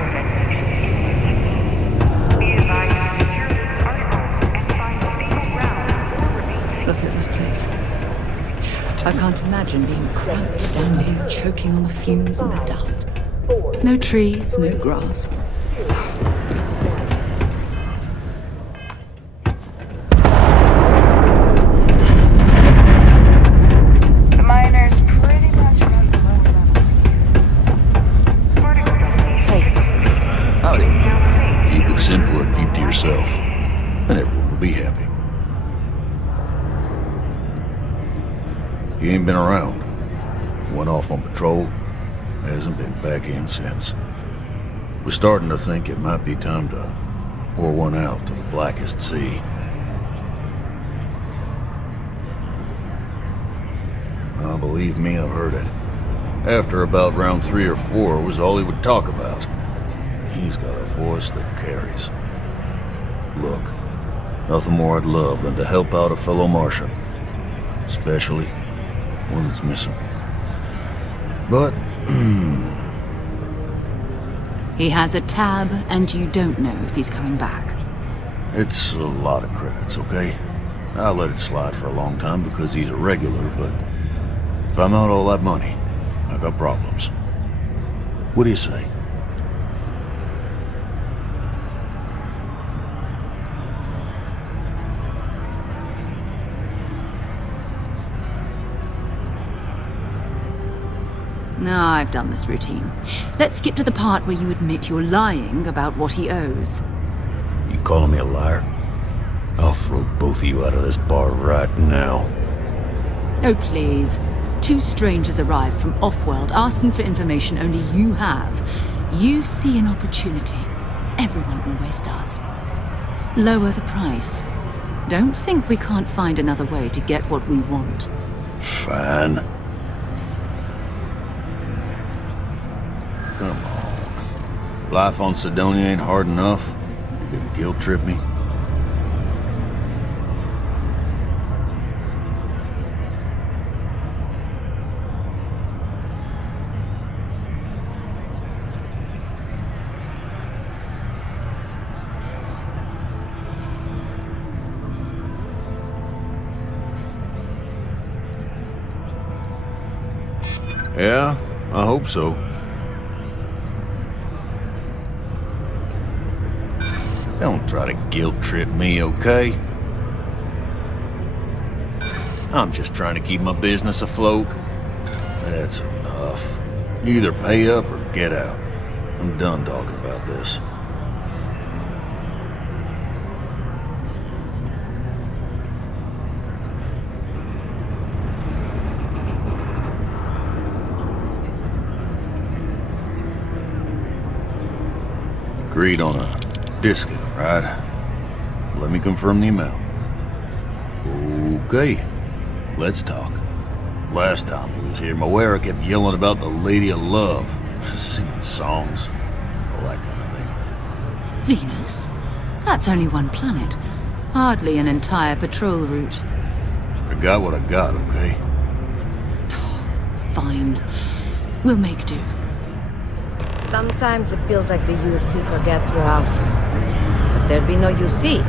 Look at this place. I can't imagine being cramped down here, choking on the fumes and the dust. No trees, no grass. The miners pretty much run the lower levels. Hey. Howdy. Keep it simple or keep to yourself, and everyone will be happy. You ain't been around. Went off on patrol. Hasn't been back in since. We're starting to think it might be time to pour one out to the blackest sea. Believe me, I've heard it. After about round 3 or 4 was all he would talk about. And he's got a voice that carries. Look, nothing more I'd love than to help out a fellow Martian. Especially one that's missing. But, He has a tab, and you don't know if he's coming back. it's a lot of credits, okay? I let it slide for a long time because he's a regular, but if I'm out all that money, I got problems. What do you say? No, I've done this routine. Let's skip to the part where you admit you're lying about what he owes. You calling me a liar? I'll throw both of you out of this bar right now. Oh, please. 2 strangers arrived from off-world asking for information only you have. You see an opportunity. Everyone always does. Lower the price. Don't think we can't find another way to get what we want. Fine. Come on. Life on Sidonia ain't hard enough. You gonna guilt trip me? Yeah, I hope so. Don't try to guilt trip me, okay? I'm just trying to keep my business afloat. That's enough. You either pay up or get out. I'm done talking about this. Agreed on a discount, right? Let me confirm the amount. Okay, let's talk. Last time he was here, Moira kept yelling about the Lady of Love, singing songs, all that kind of thing. Venus? That's only one planet. Hardly an entire patrol route. I got what I got, okay? Fine. We'll make do. Sometimes it feels like the UC forgets we're out here. But there'd be no UC.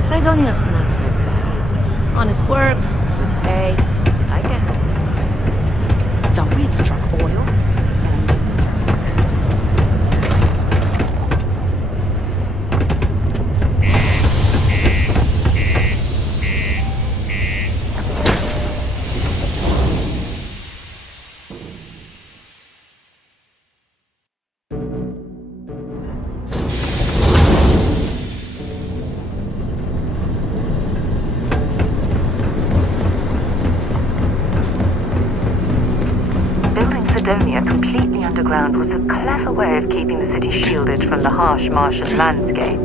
Sidonia's not so bad. Honest work, good pay. I get it. Somebody's struck oil. Sidonia completely underground was a clever way of keeping the city shielded from the harsh Martian landscape.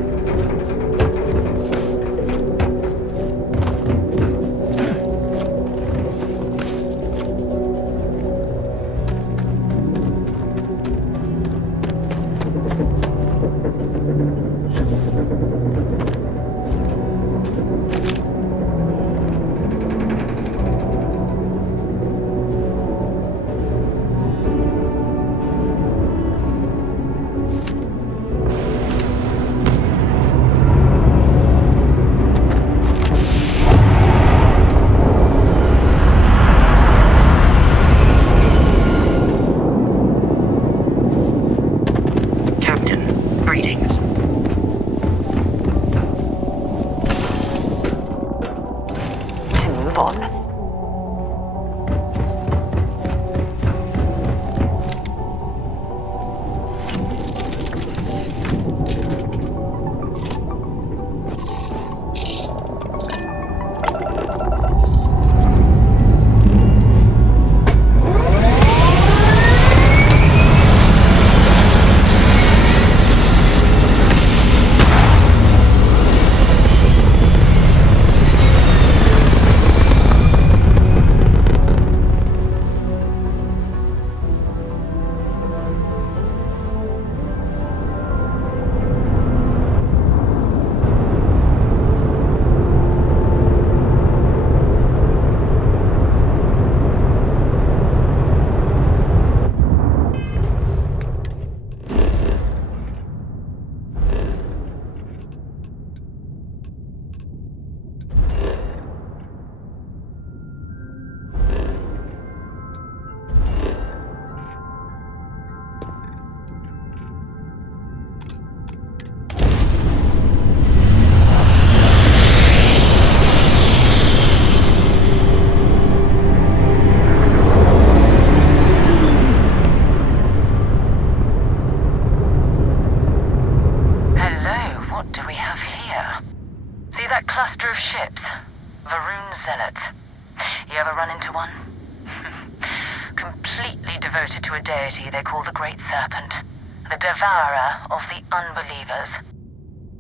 the devourer of the unbelievers.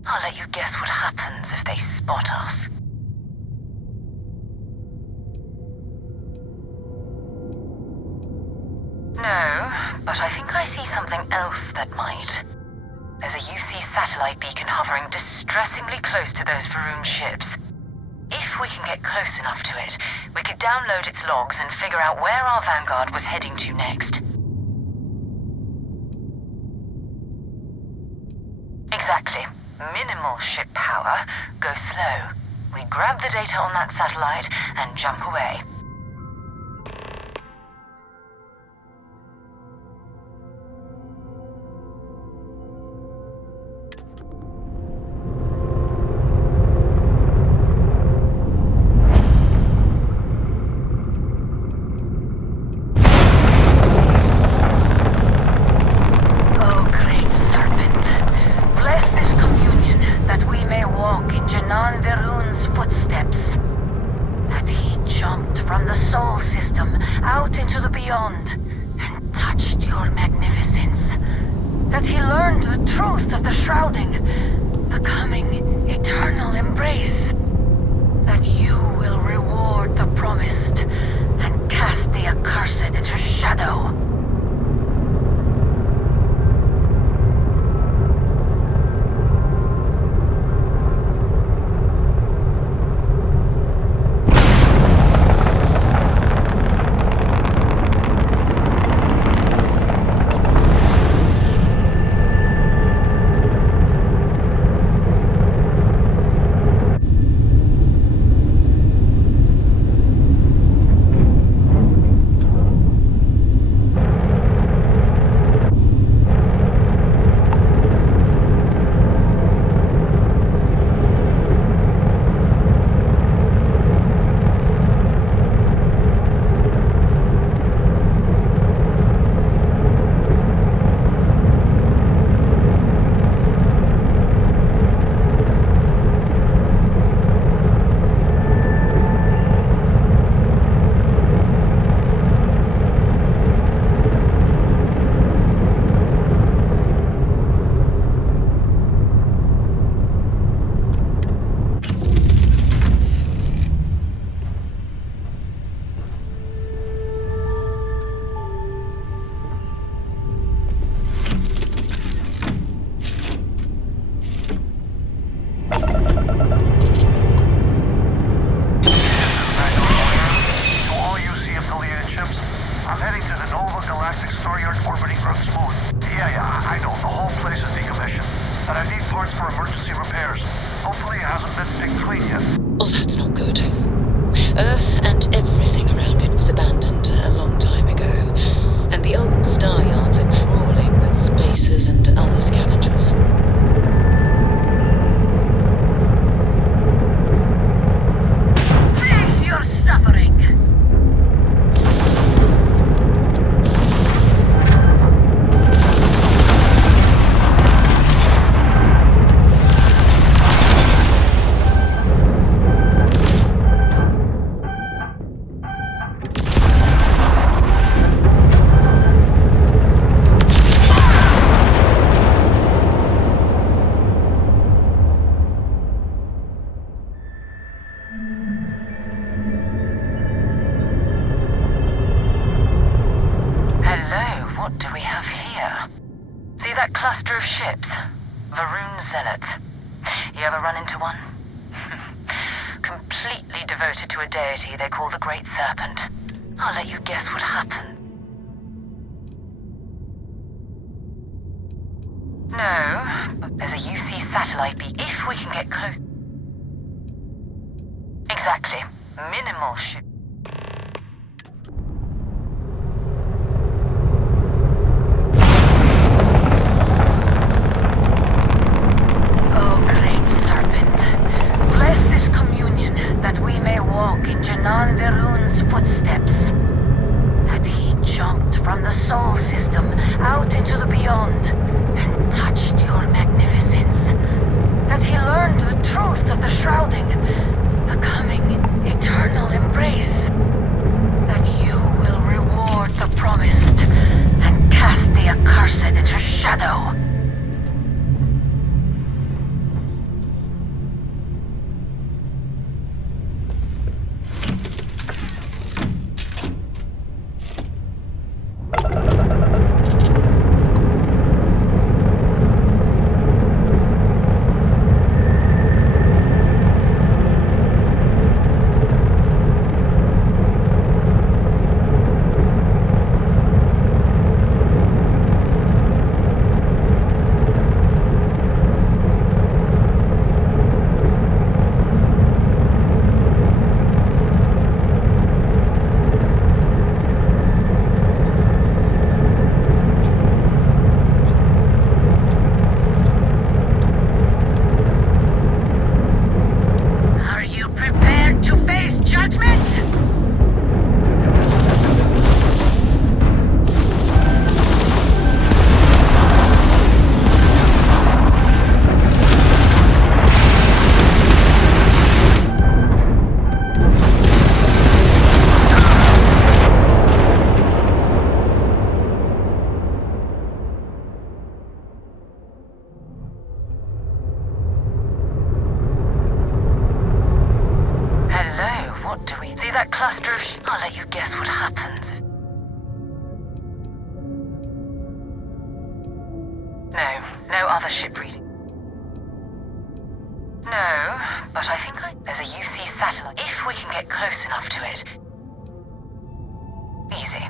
I'll let you guess what happens if they spot us. No, but I think I see something else that might. There's a UC satellite beacon hovering distressingly close to those Varun ships. If we can get close enough to it, we could download its logs and figure out where our Vanguard was heading to next. Exactly. Minimal ship power, go slow. We grab the data on that satellite and jump away. Cluster of ships. Varun zealots. You ever run into one? Completely devoted to a deity they call the Great Serpent. I'll let you guess what happened. No, but there's a UC satellite beacon. If we can get close... Exactly. Minimal ship. Footsteps. That he jumped from the soul system out into the beyond and touched your magnificence. That he learned the truth of the shrouding, the coming eternal embrace. That you will reward the promised and cast the accursed into shadow. shadow. I'll let you guess what happens. No other ship reading. No, but I think there's a UC satellite. If we can get close enough to it. Easy.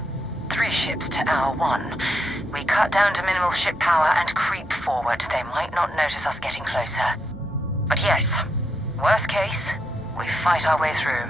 3 ships to hour 1. We cut down to minimal ship power and creep forward. They might not notice us getting closer. But yes, worst case, we fight our way through.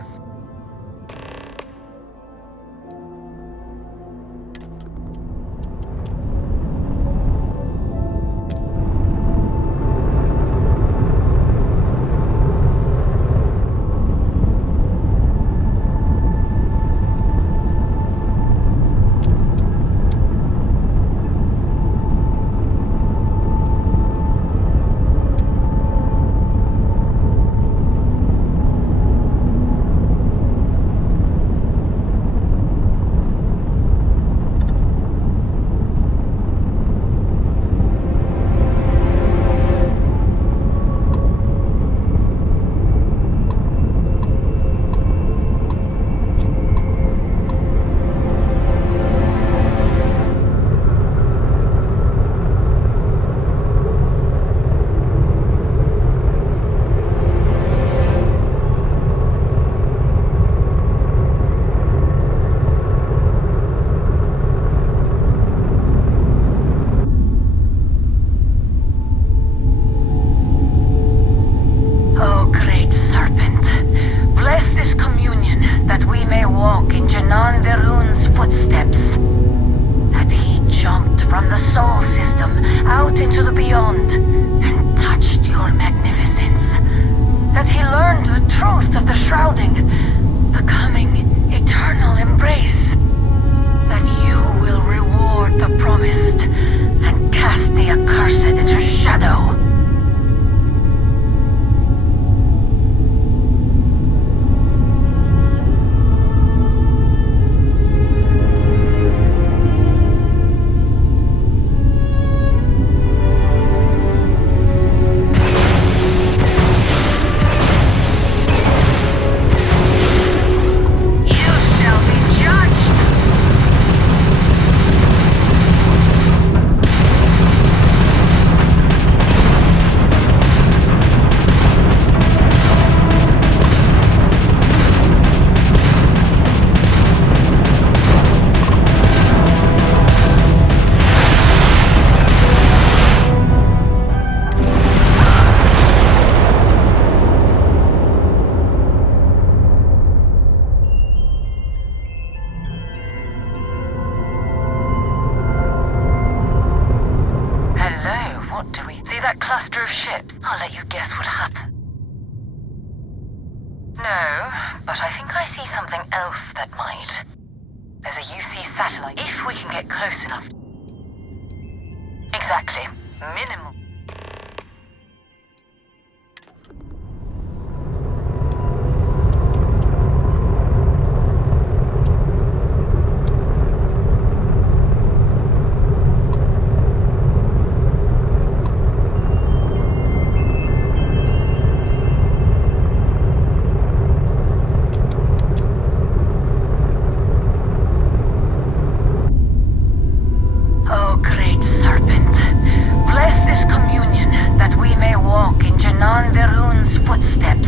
that we may walk in Janan Veroon's footsteps.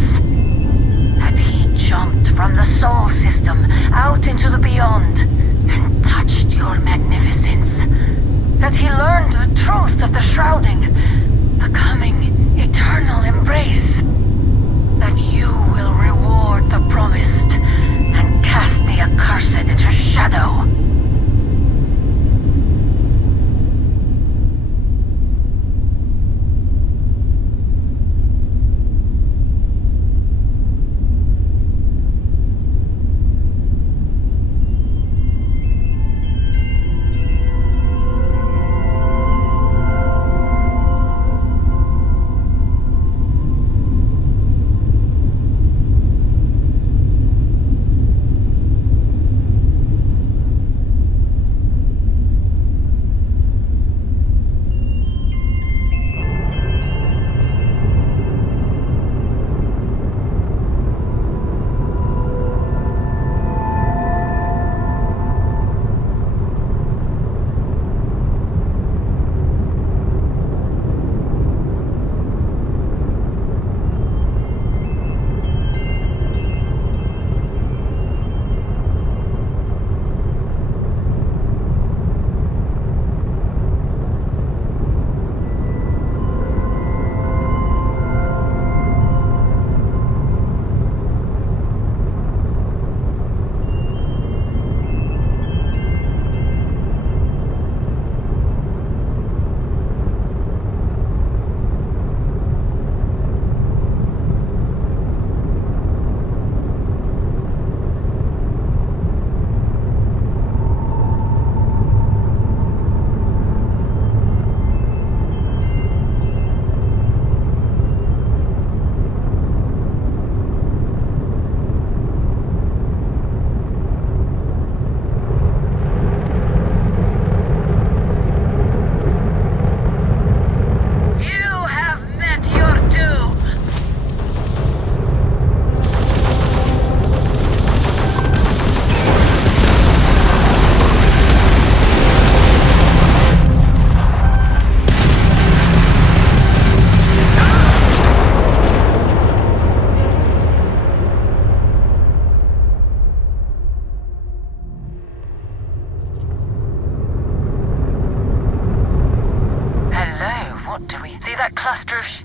That he jumped from the Sol system out into the beyond and touched your magnificence. That he learned the truth of the shrouding, the coming eternal embrace. That you will reward the promised and cast the accursed into shadow.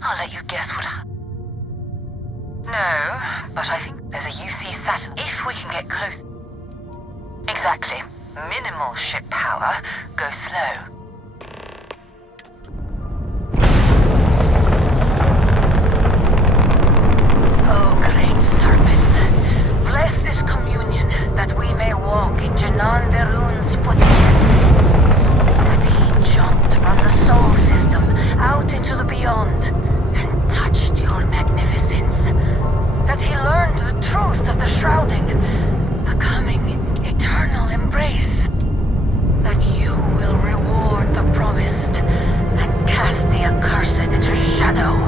I'll let you guess what No, but I think there's a UC satellite. If we can get close... Exactly. Minimal ship power. Go slow. Oh, great serpent. Bless this communion, that we may walk in Janan Veroon's footsteps. That he jumped from the Sol system out into the beyond and touched your magnificence. That he learned the truth of the shrouding, the coming eternal embrace. That you will reward the promised and cast the accursed into shadow.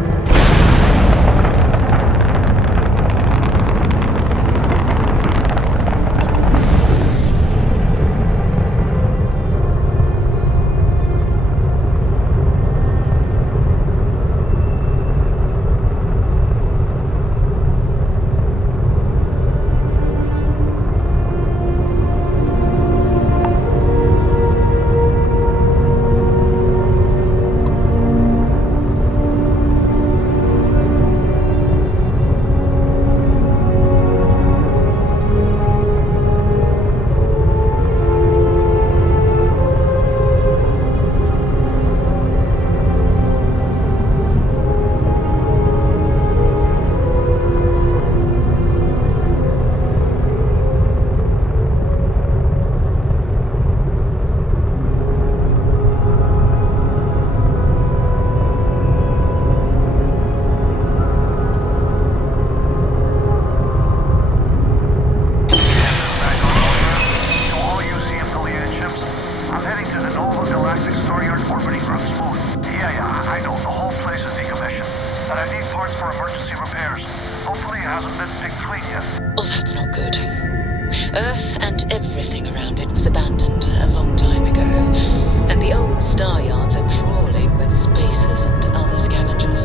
Star yards are crawling with spacers and other scavengers.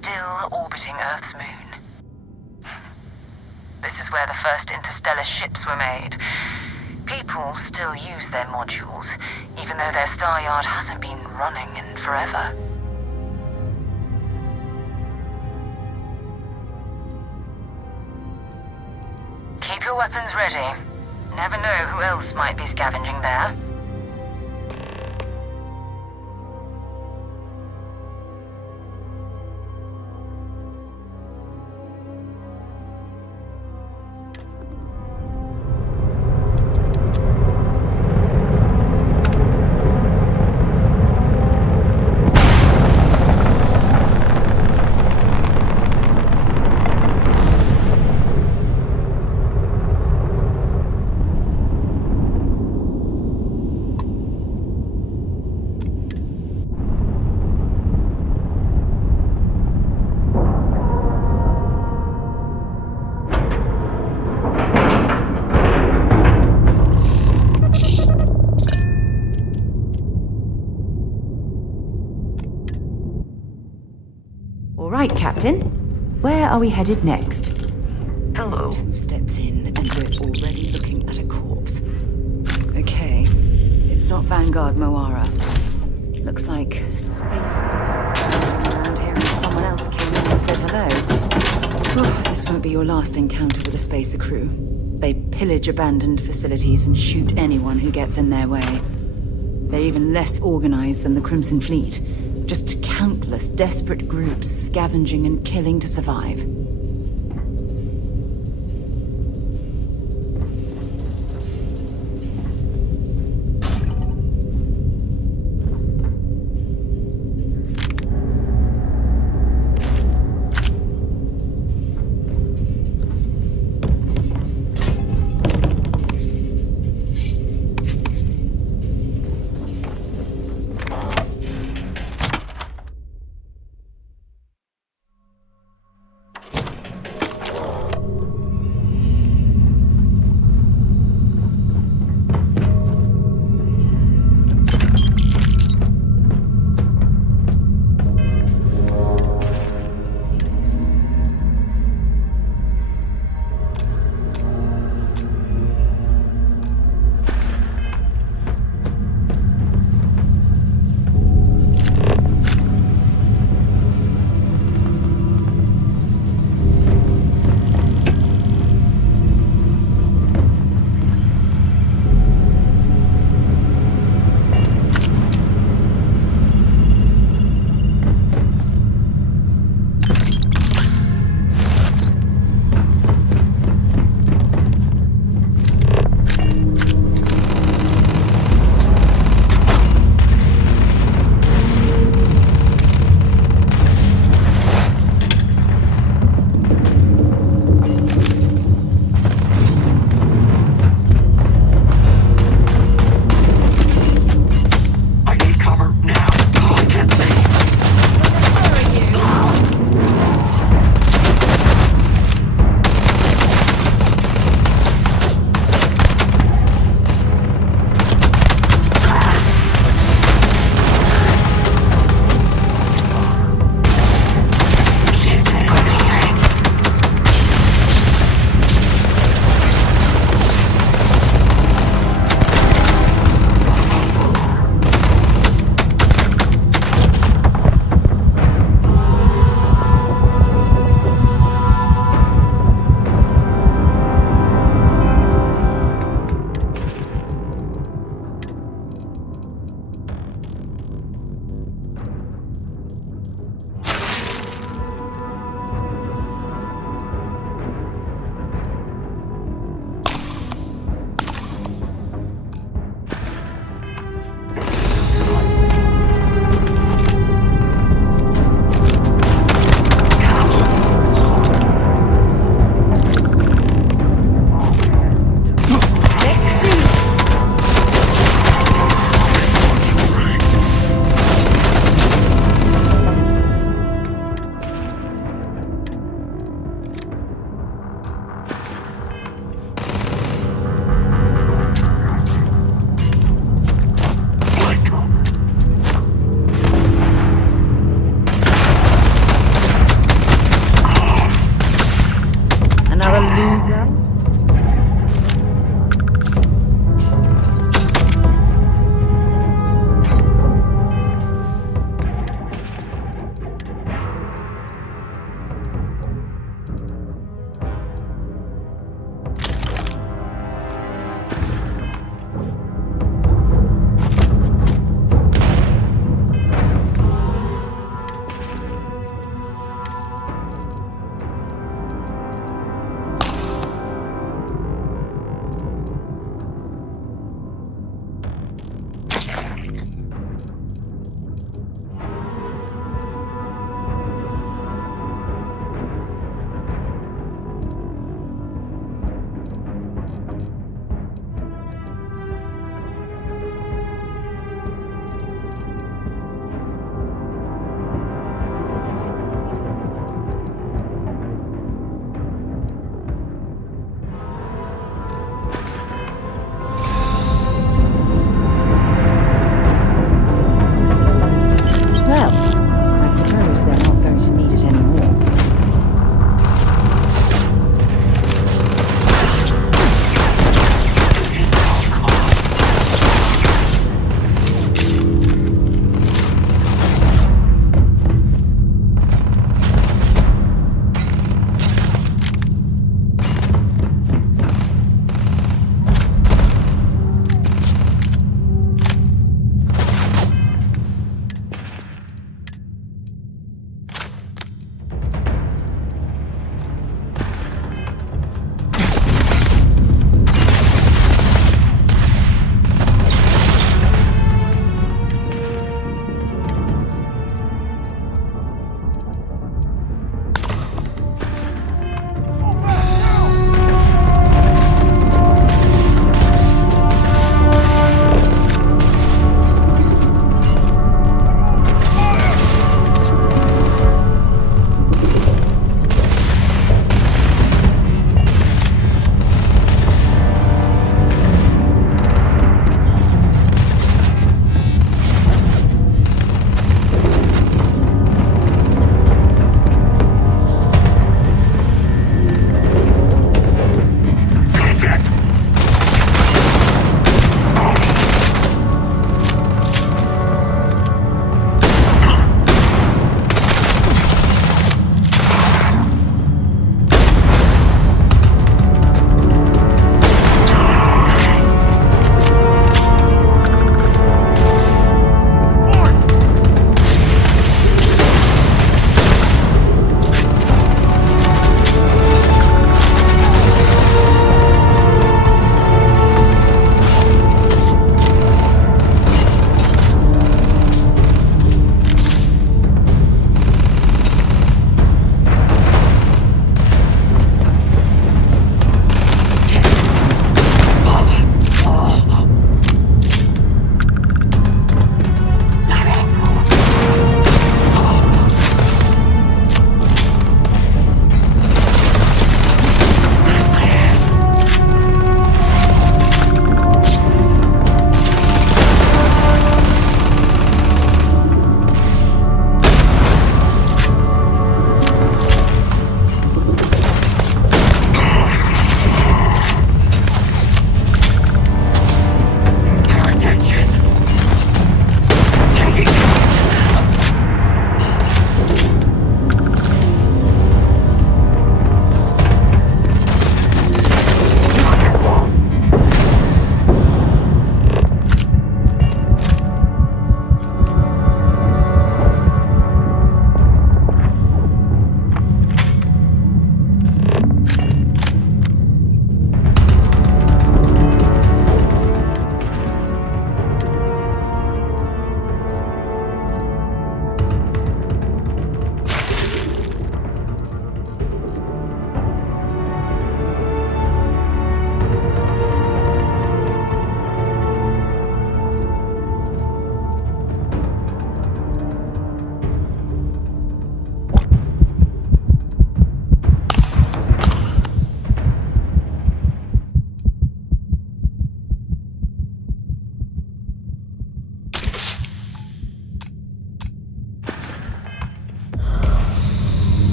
still orbiting Earth's moon. This is where the first interstellar ships were made. People still use their modules, even though their star yard hasn't been running in forever. Keep your weapons ready. Never know who else might be scavenging there. All right, Captain. Where are we headed next? Hello. 2 steps in, and we're already looking at a corpse. Okay. It's not Vanguard Moara. Looks like spacers were standing around here and someone else came in and said hello. Oh, this won't be your last encounter with a spacer crew. They pillage abandoned facilities and shoot anyone who gets in their way. They're even less organized than the Crimson Fleet. Just countless desperate groups scavenging and killing to survive.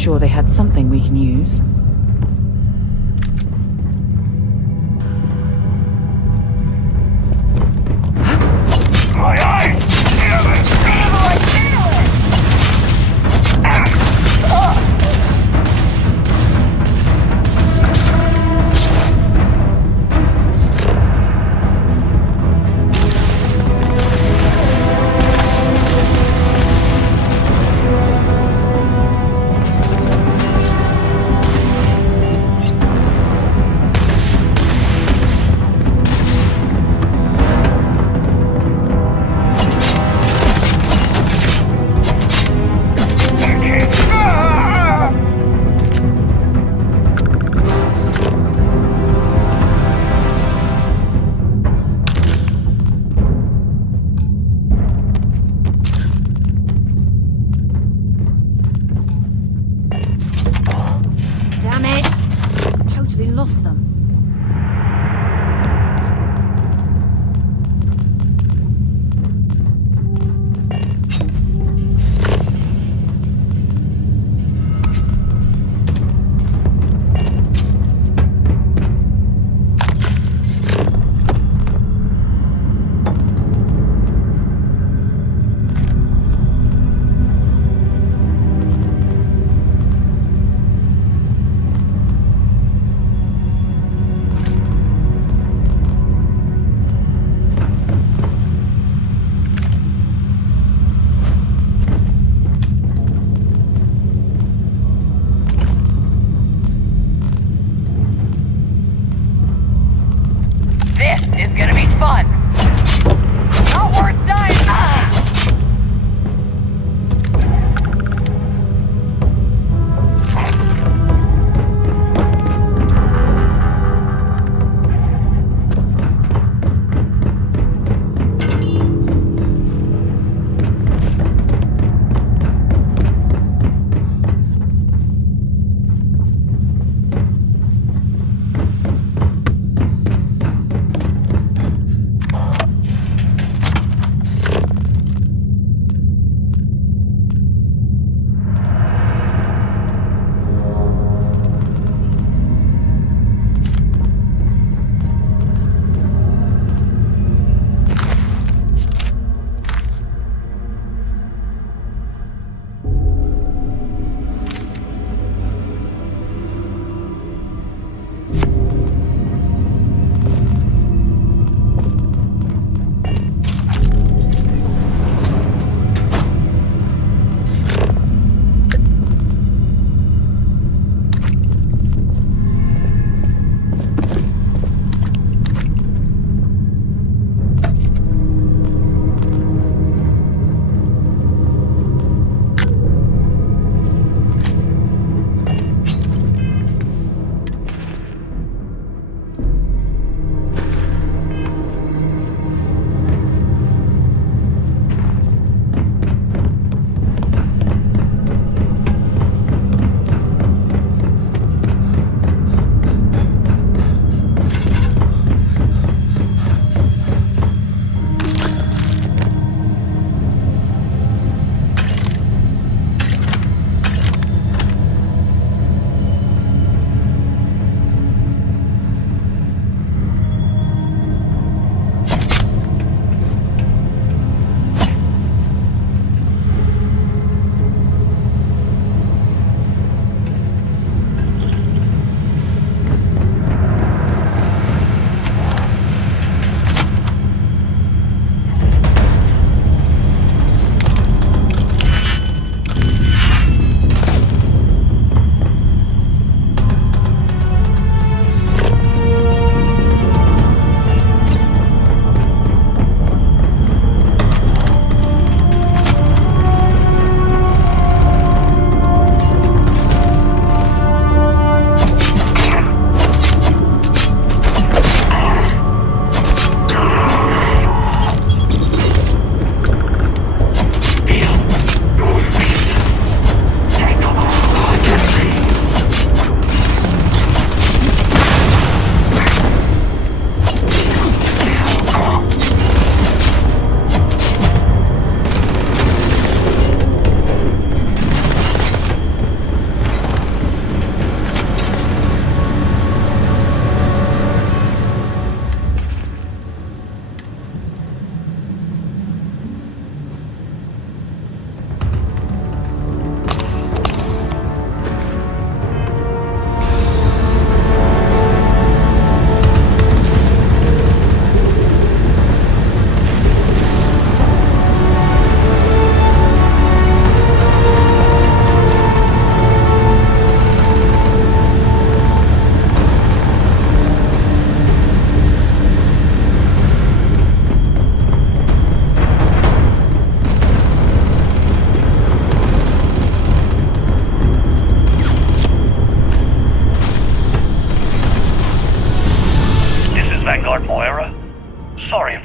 sure they had something we can use. My eyes! Damn it!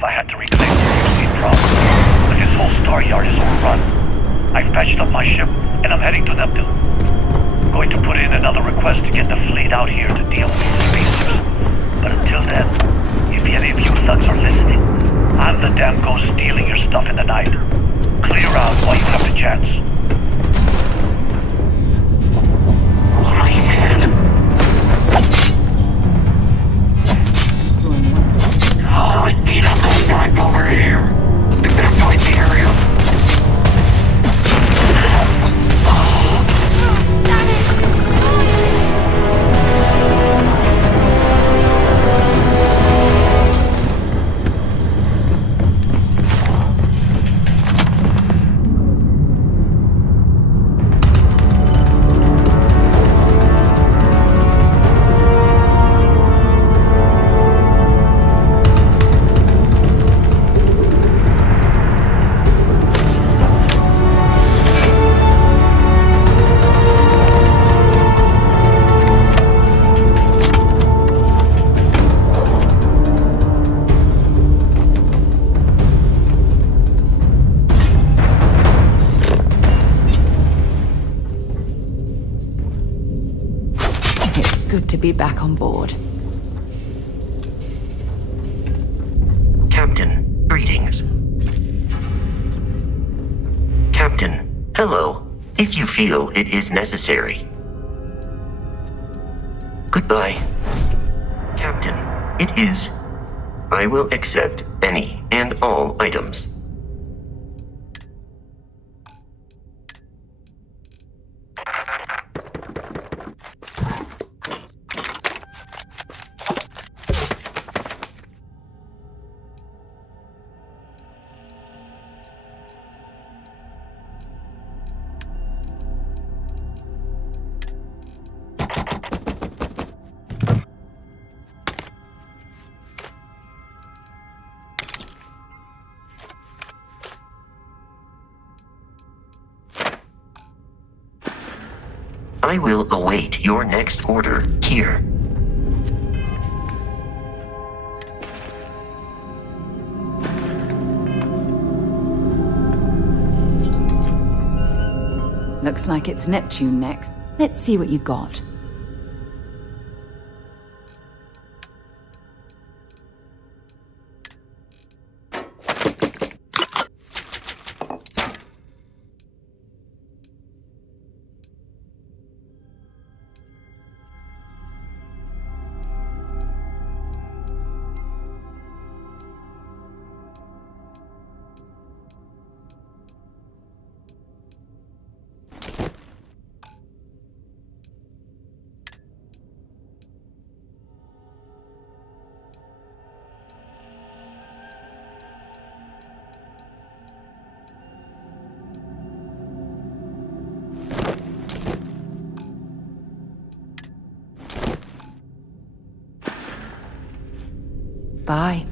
I had to reclaim the complete problem. But this whole star yard is overrun. I've patched up my ship, and I'm heading to Neptune. Going to put in another request to get the fleet out here to deal with these spaceships. But until then, if any of you thugs are listening, I'm the damn ghost stealing your stuff in the night. Clear out while you have the chance. Oh, I need a move back over here. Evacuate the area. Good to be back on board. Captain, greetings. Captain, hello, if you feel it is necessary. Goodbye. Captain, it is. I will accept any and all items. I will await your next order here. Looks like it's Neptune next. Let's see what you've got. Bye.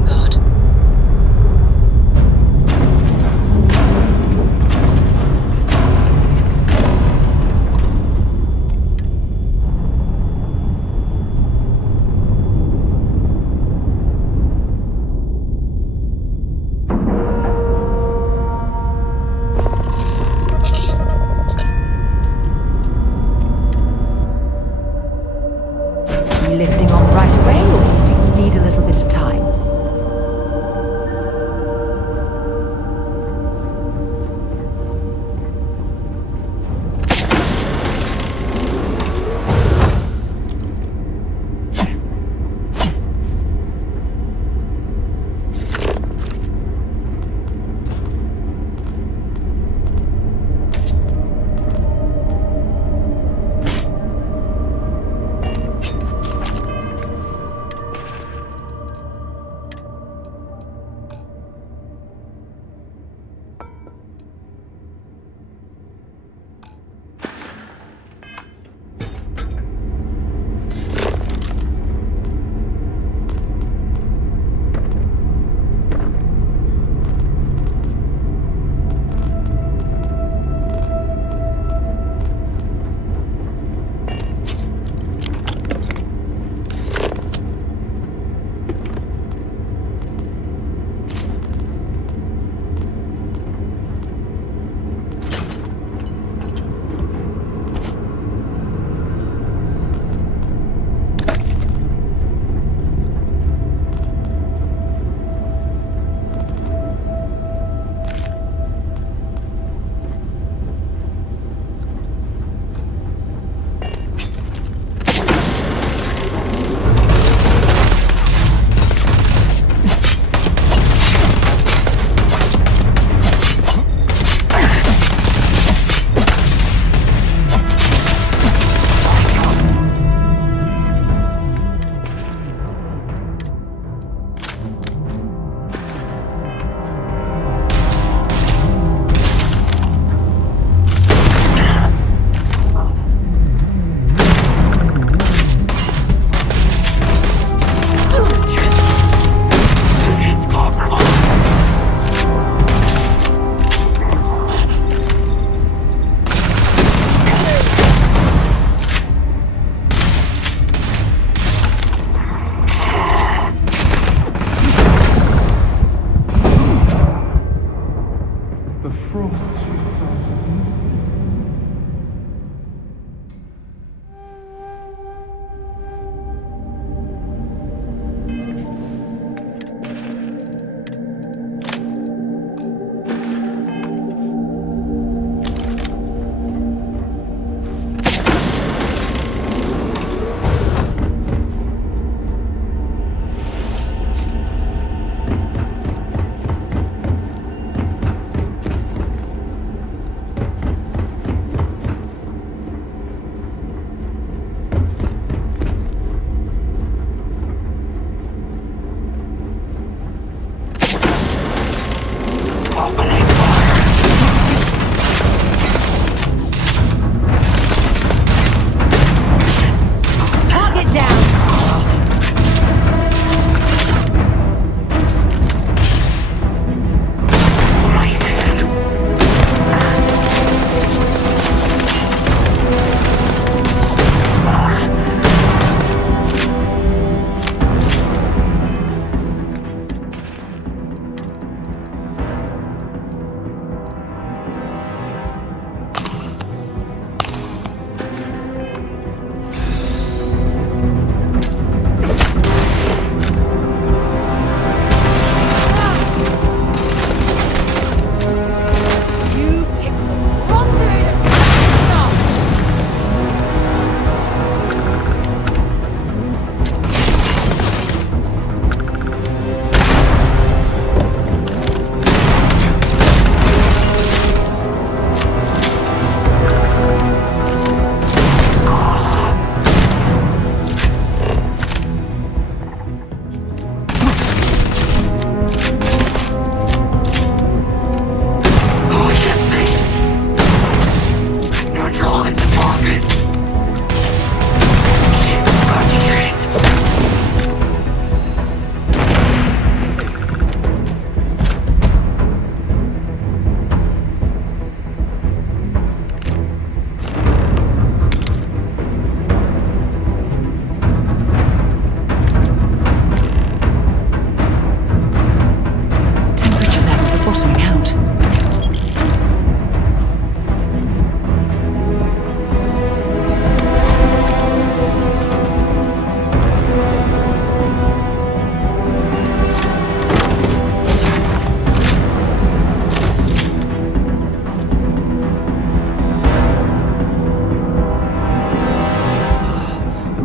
Vanguard. Are you lifting off right away, or do you need a little bit of time?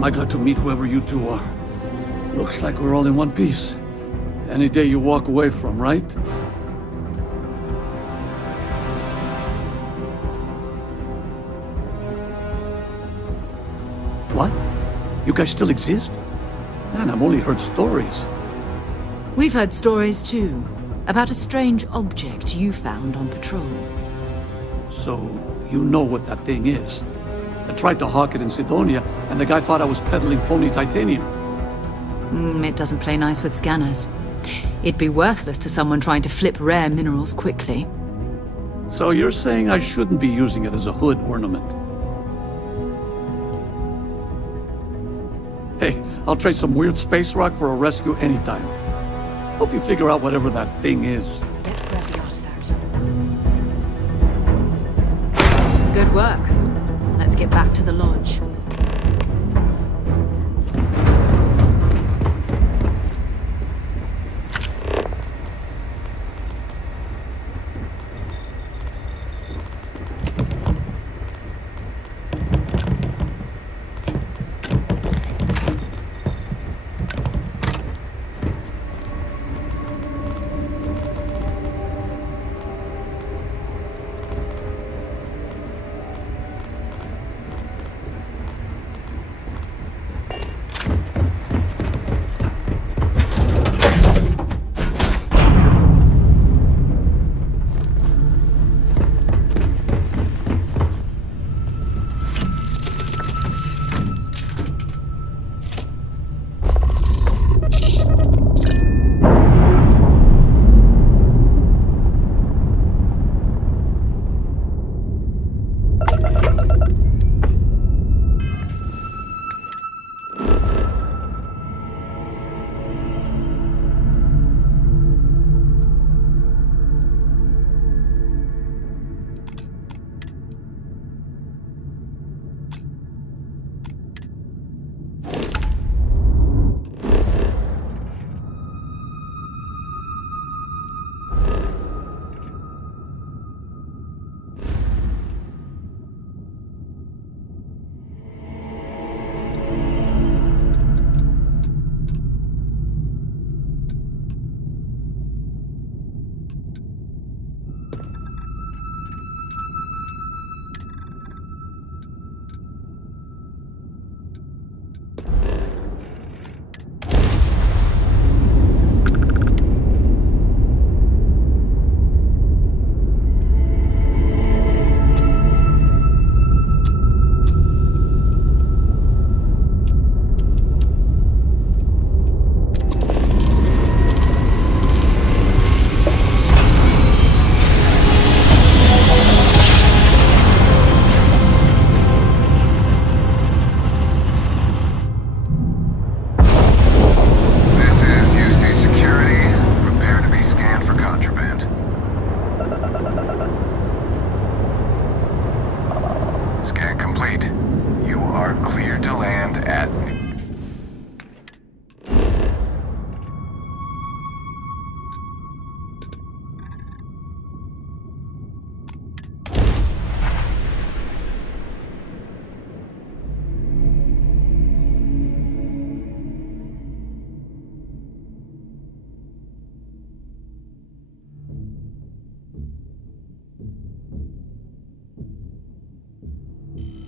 I got to meet whoever you two are. Looks like we're all in one piece. Any day you walk away from, right? What? You guys still exist? Man, I've only heard stories. We've heard stories too, about a strange object you found on patrol. So, you know what that thing is. I tried to hawk it in Sidonia, and the guy thought I was peddling phony titanium. It doesn't play nice with scanners. It'd be worthless to someone trying to flip rare minerals quickly. So you're saying I shouldn't be using it as a hood ornament? Hey, I'll trade some weird space rock for a rescue anytime. Hope you figure out whatever that thing is. Let's grab the artifact. Good work. Let's get back to the lodge.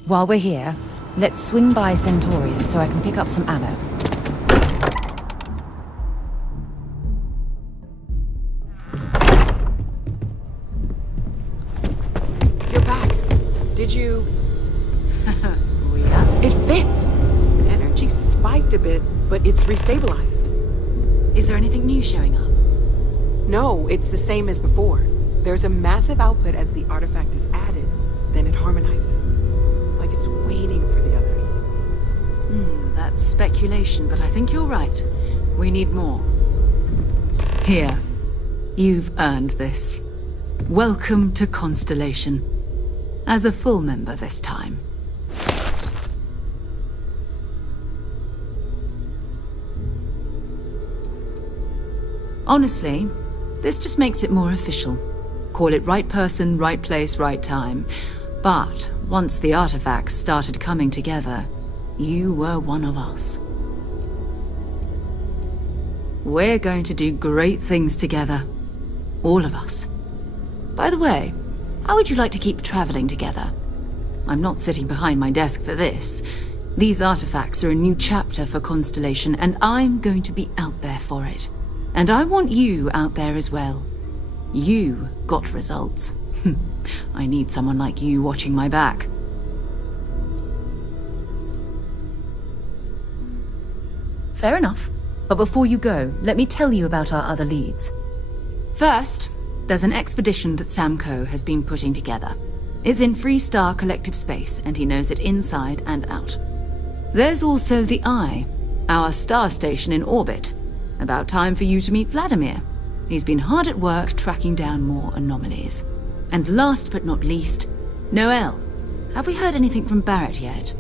While we're here, let's swing by Centaurian so I can pick up some ammo. You're back. Did you... It fits! Energy spiked a bit, but it's restabilized. Is there anything new showing up? No, it's the same as before. There's a massive output as the artifact is added, then it harmonizes. Like it's waiting for the others. That's speculation, but I think you're right. We need more. Here. You've earned this. Welcome to Constellation. As a full member this time. Honestly, this just makes it more official. Call it right person, right place, right time. But once the artifacts started coming together, You were one of us. We're going to do great things together. All of us. By the way, how would you like to keep traveling together? I'm not sitting behind my desk for this. These artifacts are a new chapter for Constellation, and I'm going to be out there for it. And I want you out there as well. You got results. I need someone like you watching my back. Fair enough. But before you go, let me tell you about our other leads. First, there's an expedition that Samco has been putting together. It's in Freestar Collective Space, and he knows it inside and out. There's also the Eye, our star station in orbit. About time for you to meet Vladimir. He's been hard at work tracking down more anomalies. And last but not least, Noel. Have we heard anything from Barrett yet?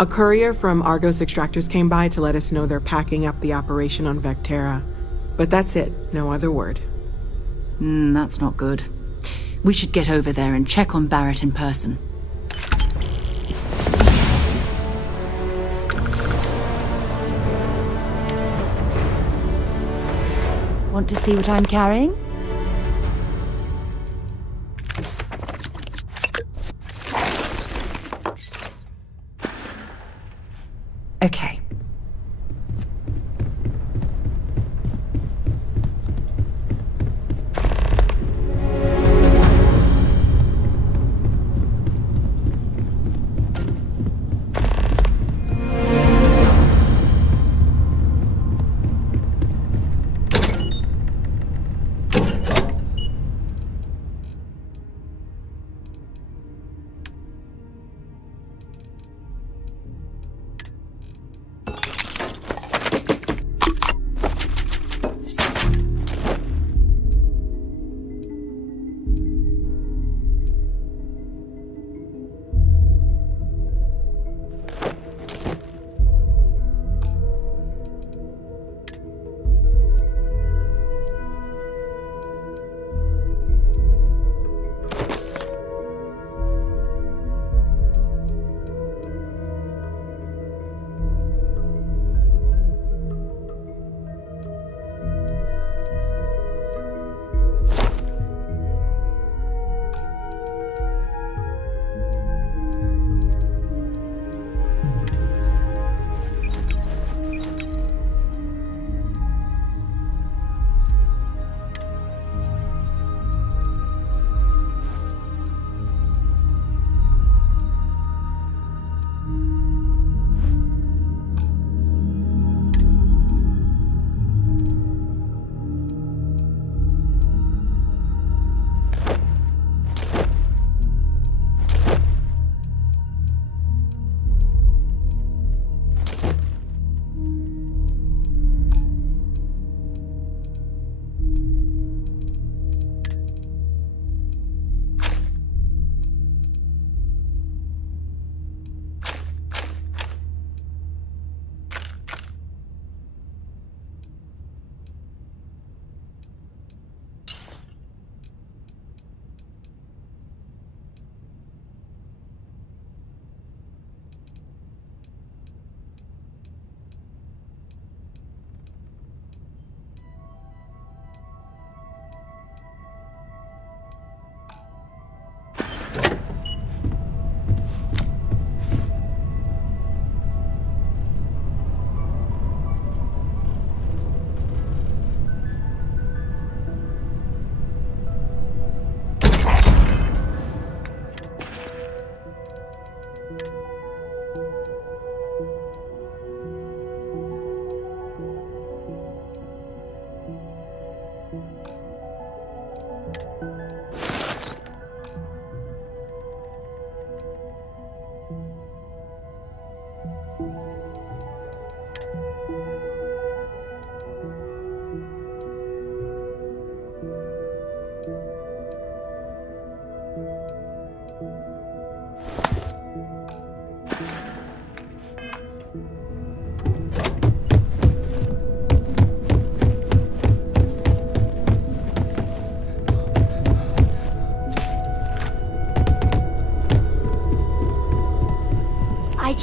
A courier from Argos Extractors came by to let us know they're packing up the operation on Vectera. But that's it, no other word. That's not good. We should get over there and check on Barrett in person. Want to see what I'm carrying? Okay.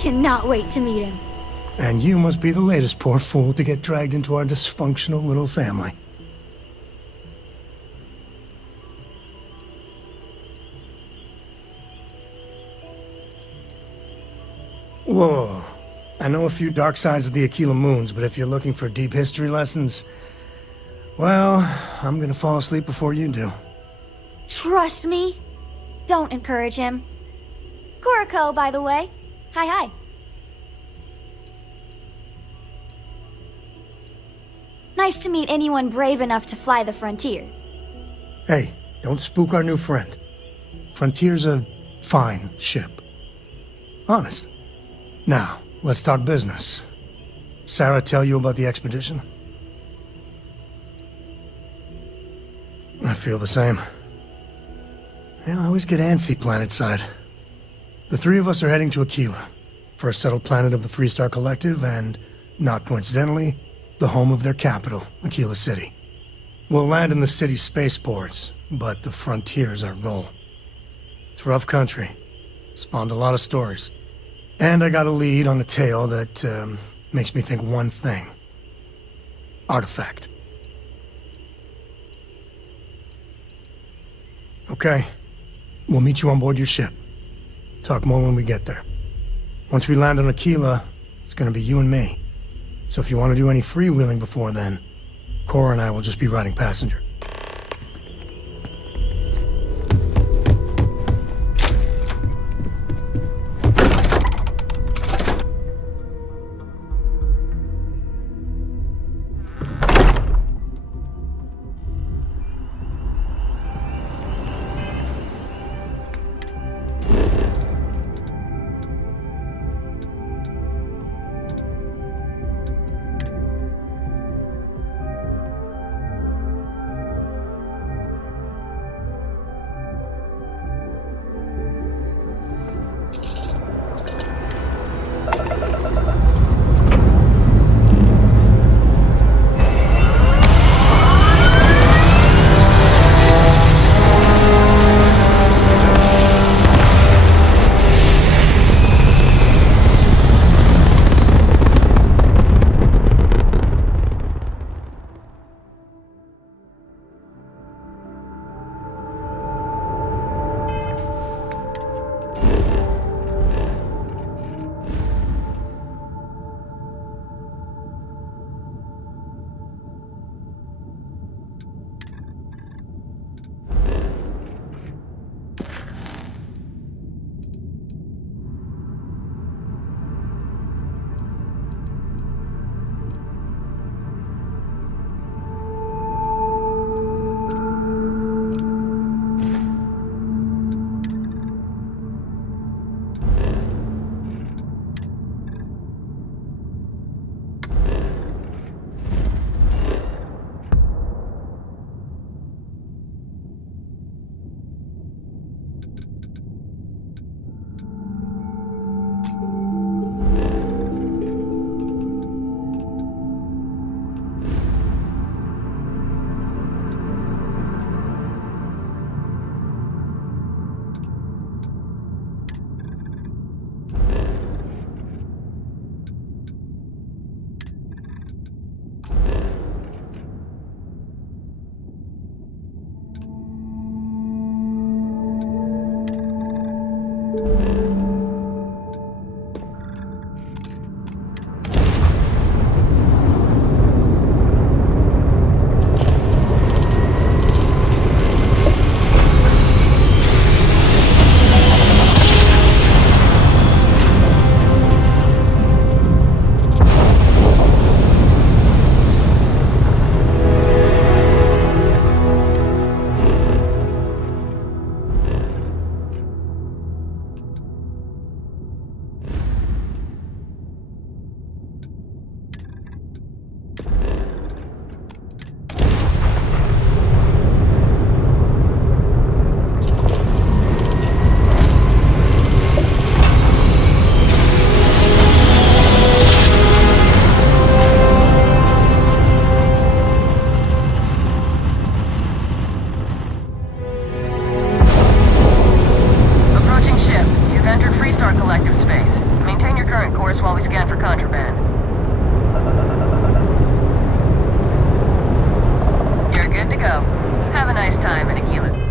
cannot wait to meet him. And you must be the latest poor fool to get dragged into our dysfunctional little family. Whoa. I know a few dark sides of the Aquila Moons, but if you're looking for deep history lessons, well, I'm gonna fall asleep before you do. Trust me. Don't encourage him. Kuriko, by the way. Hi. Nice to meet anyone brave enough to fly the frontier. Hey, don't spook our new friend. Frontier's a fine ship. Honest. Now, let's talk business. Sarah tell you about the expedition? I feel the same. I always get antsy planetside. The three of us are heading to Aquila, first settled planet of the Freestar Collective and, not coincidentally, the home of their capital, Aquila City. We'll land in the city's spaceports, but the frontier's our goal. It's rough country. Spawned a lot of stories. And I got a lead on a tale that makes me think one thing. Artifact. Okay. We'll meet you on board your ship. Talk more when we get there. Once we land on Aquila, it's gonna be you and me. So if you want to do any freewheeling before then, Cora and I will just be riding passenger. go. Have a nice time in Aquila.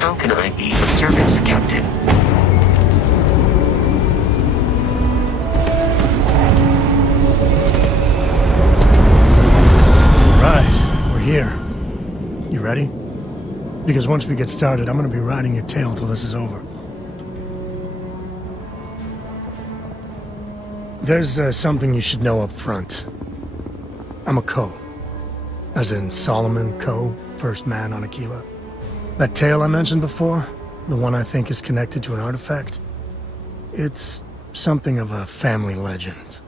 How can I be of service, Captain? Right, we're here. You ready? Because once we get started, I'm gonna be riding your tail till this is over. There's something you should know up front. I'm a Co. As in Solomon Co., first man on Aquila. That tale I mentioned before, the one I think is connected to an artifact, it's something of a family legend.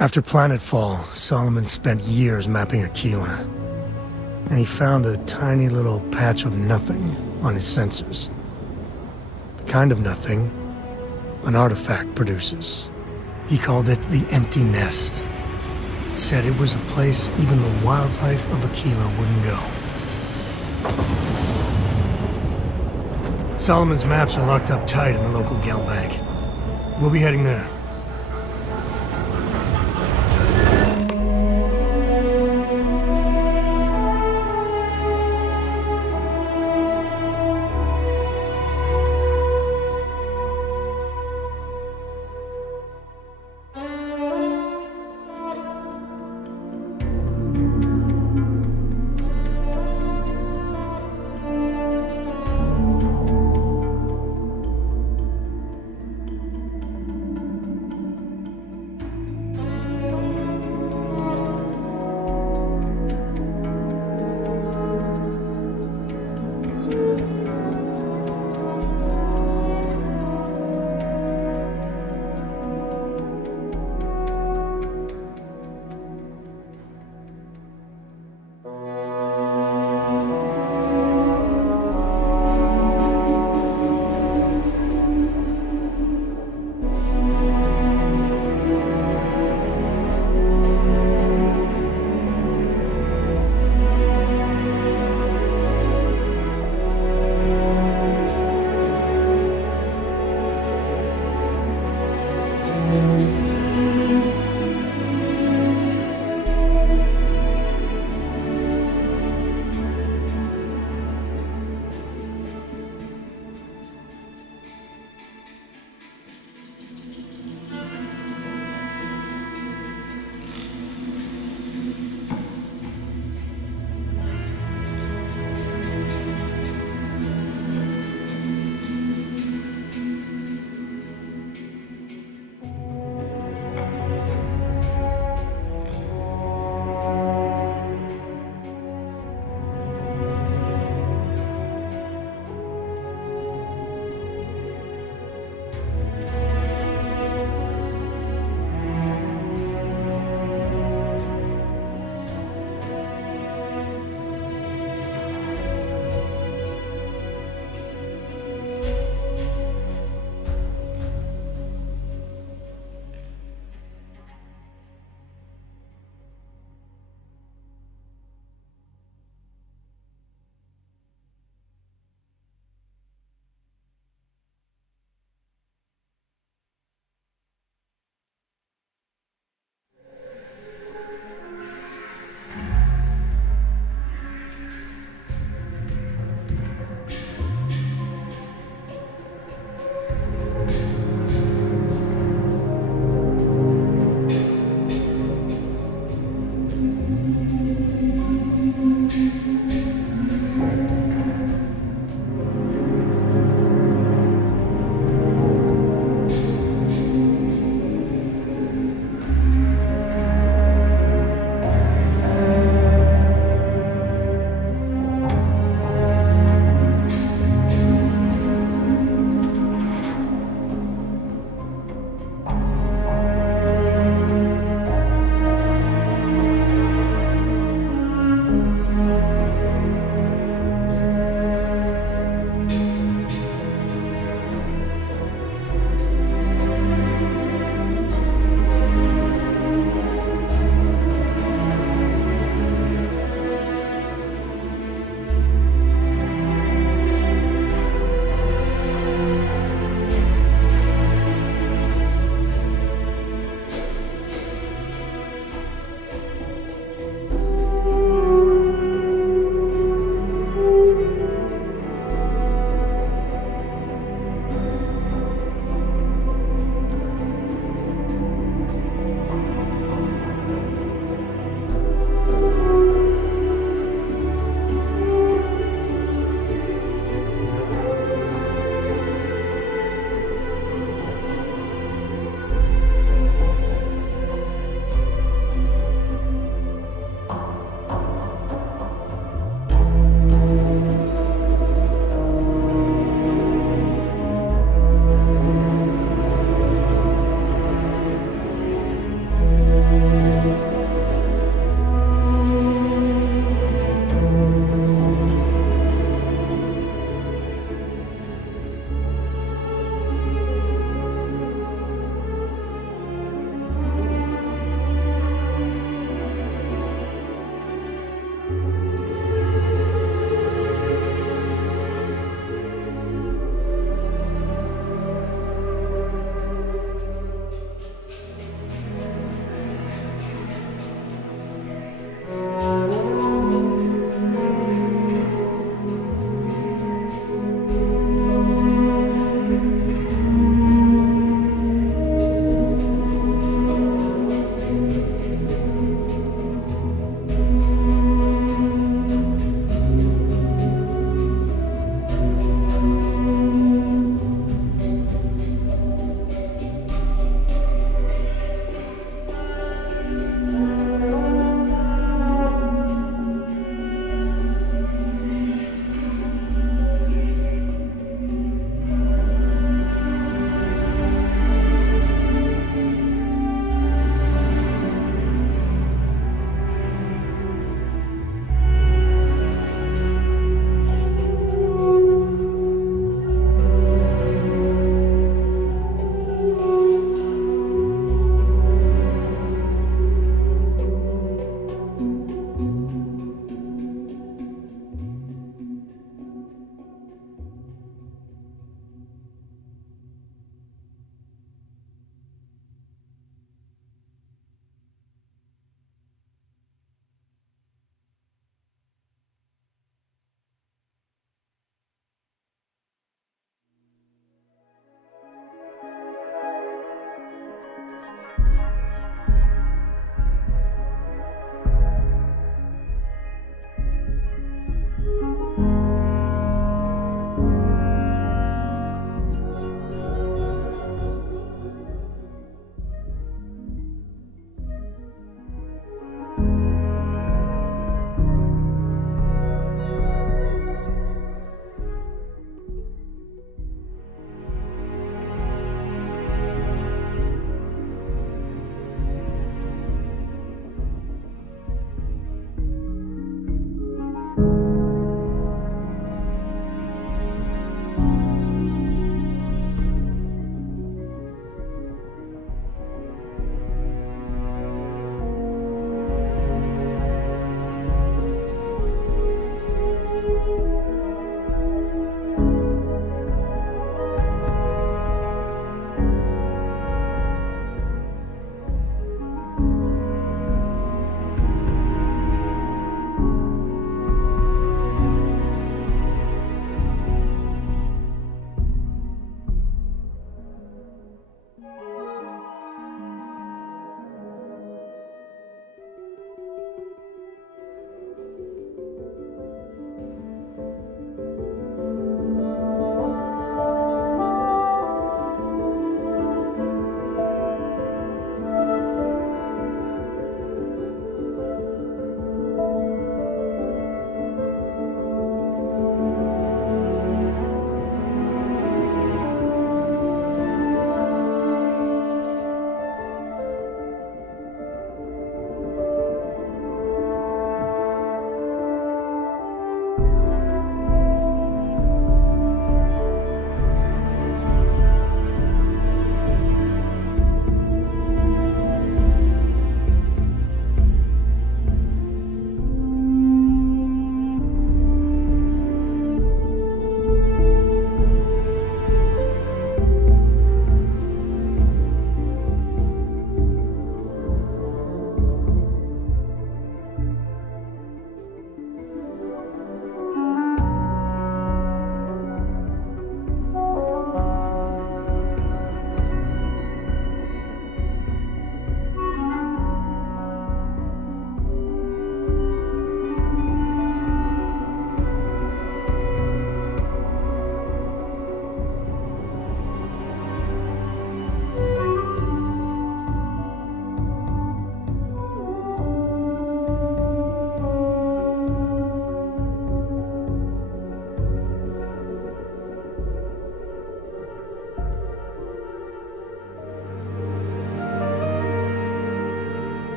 After Planetfall, Solomon spent years mapping Aquila, and he found a tiny little patch of nothing on his sensors. The kind of nothing an artifact produces. He called it the Empty Nest. Said it was a place even the wildlife of Aquila wouldn't go. Solomon's maps are locked up tight in the local Gel Bank. We'll be heading there.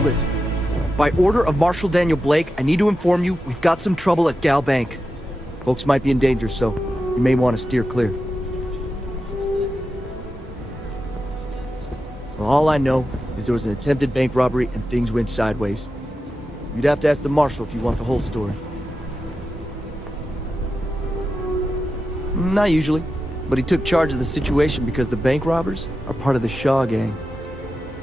Hold it. By order of Marshal Daniel Blake, I need to inform you we've got some trouble at Gal Bank. Folks might be in danger, so you may want to steer clear. Well, all I know is there was an attempted bank robbery and things went sideways. You'd have to ask the Marshal if you want the whole story. Not usually, but he took charge of the situation because the bank robbers are part of the Shaw gang.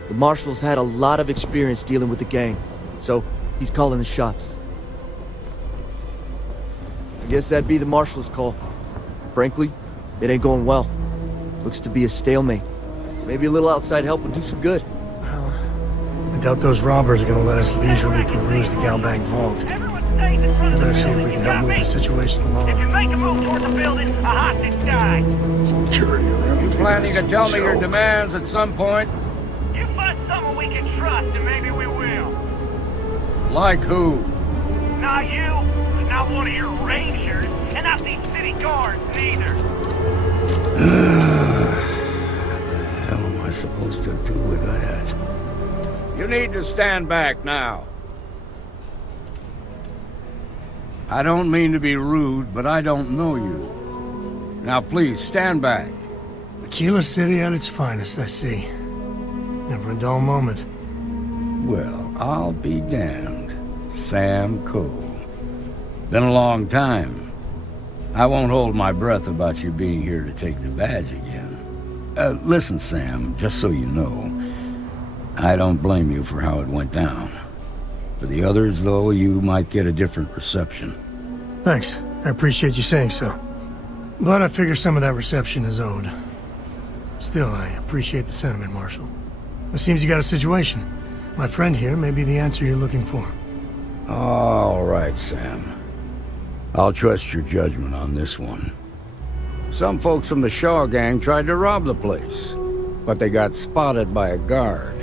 The Marshal's had a lot of experience dealing with the gang, so he's calling the shots. I guess that'd be the Marshal's call. Frankly, it ain't going well. Looks to be a stalemate. Maybe a little outside help would do some good. Well, I doubt those robbers are gonna let us leisurely peruse the Gal Bank vault. Better see if we can help move the situation along. If you make a move toward the building, a hostage dies. Security around here. Planning to tell me your demands at some point? You find someone we can trust, and maybe we will. Like who? Not you, not one of your rangers, and not these city guards neither. What the hell am I supposed to do with that? You need to stand back now. I don't mean to be rude, but I don't know you. Now please, stand back. Aquila City at its finest, I see. Never a dull moment. Well, I'll be damned. Sam Cole. Been a long time. I won't hold my breath about you being here to take the badge again. Listen, Sam, just so you know, I don't blame you for how it went down. For the others, though, you might get a different reception. Thanks. I appreciate you saying so. But I figure some of that reception is owed. Still, I appreciate the sentiment, Marshal. It seems you got a situation. My friend here may be the answer you're looking for. All right, Sam. I'll trust your judgment on this one. Some folks from the Shaw gang tried to rob the place, but they got spotted by a guard.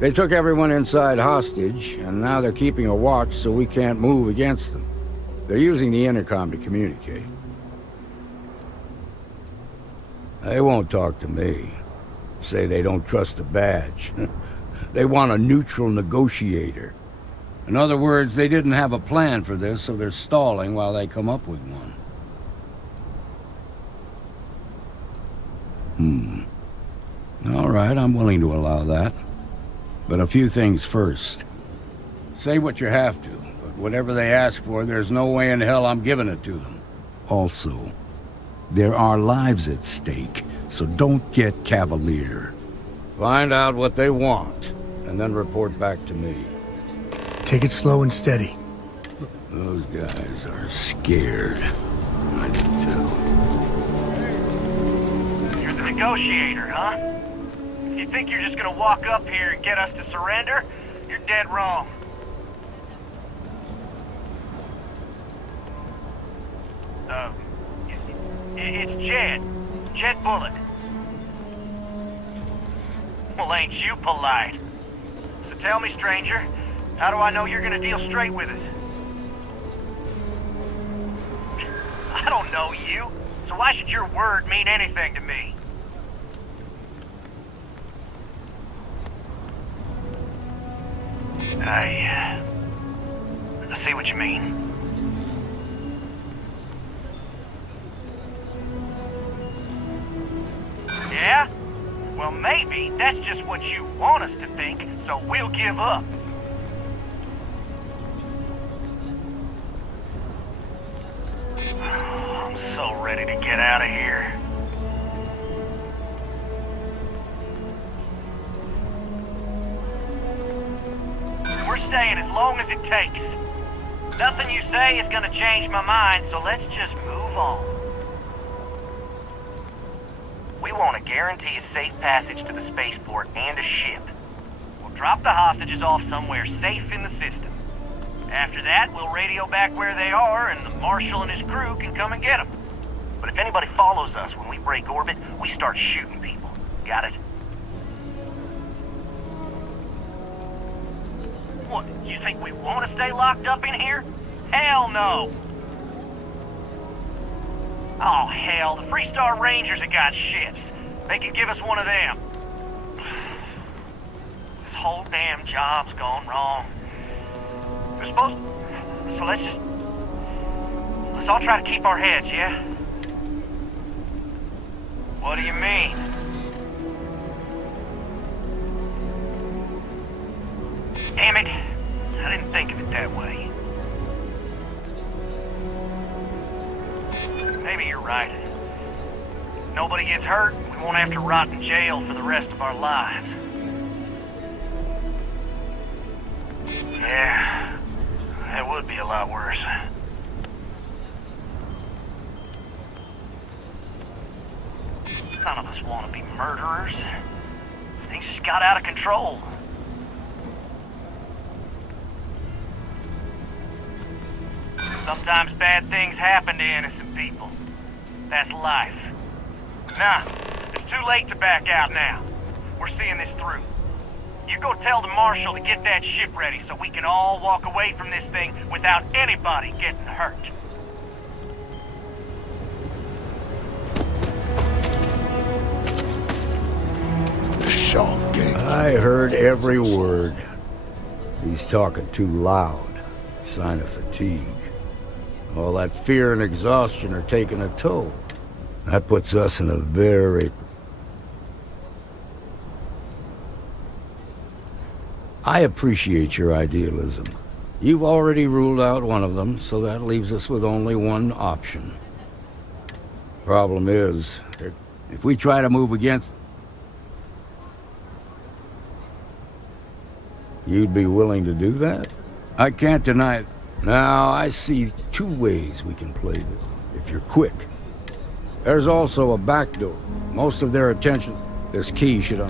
They took everyone inside hostage, and now they're keeping a watch so we can't move against them. They're using the intercom to communicate. They won't talk to me. Say they don't trust the badge. They want a neutral negotiator. In other words, they didn't have a plan for this, so they're stalling while they come up with one. All right, I'm willing to allow that. But a few things first. Say what you have to, but whatever they ask for, there's no way in hell I'm giving it to them. Also, there are lives at stake, so don't get cavalier. Find out what they want, and then report back to me. Take it slow and steady. Those guys are scared. I can tell. You're the negotiator, huh? If you think you're just gonna walk up here and get us to surrender, you're dead wrong. It's Jed. Jed Bullitt. Well, ain't you polite? So tell me, stranger, how do I know you're gonna deal straight with us? I don't know you, so why should your word mean anything to me? I see what you mean. Yeah? Well, maybe that's just what you want us to think, so we'll give up. I'm so ready to get out of here. We're staying as long as it takes. Nothing you say is gonna change my mind, so let's just move on. We want to guarantee a safe passage to the spaceport and a ship. We'll drop the hostages off somewhere safe in the system. After that, we'll radio back where they are, and the Marshal and his crew can come and get them. But if anybody follows us when we break orbit, we start shooting people. Got it? What, you think we want to stay locked up in here? Hell no! Oh, hell, the Freestar Rangers have got ships. They can give us one of them. This whole damn job's gone wrong. We're supposed to... So let's all try to keep our heads, yeah? What do you mean? Damn it. I didn't think of it that way. Maybe you're right. Nobody gets hurt, we won't have to rot in jail for the rest of our lives. Yeah, that would be a lot worse. None of us want to be murderers. Things just got out of control. Sometimes bad things happen to innocent people. That's life. Nah, it's too late to back out now. We're seeing this through. You go tell the marshal to get that ship ready so we can all walk away from this thing without anybody getting hurt. I heard every word. He's talking too loud. Sign of fatigue. All that fear and exhaustion are taking a toll. That puts us in a very... I appreciate your idealism. You've already ruled out one of them, so that leaves us with only one option. Problem is, if we try to move against... You'd be willing to do that? I can't deny it. Now, I see two ways we can play this, if you're quick. There's also a back door. Most of their attention... This key should...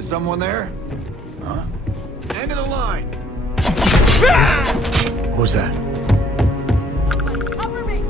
Someone there? Huh? End of the line! What was that? Cover me!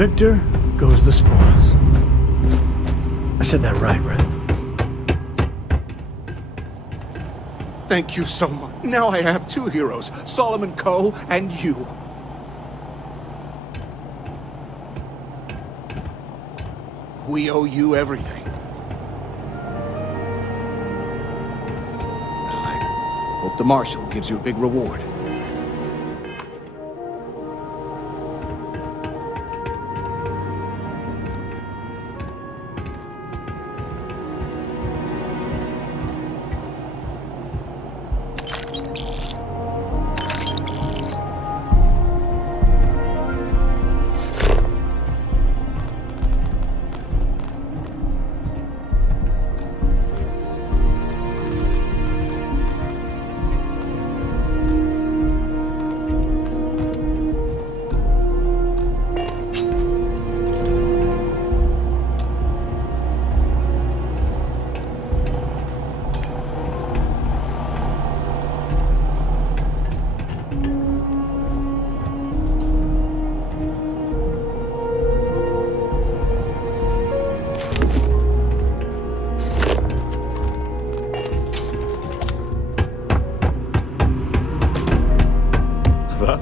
Victor goes the spoils. I said that right? Thank you so much. Now I have two heroes, Solomon Coe and you. We owe you everything. I hope the Marshal gives you a big reward.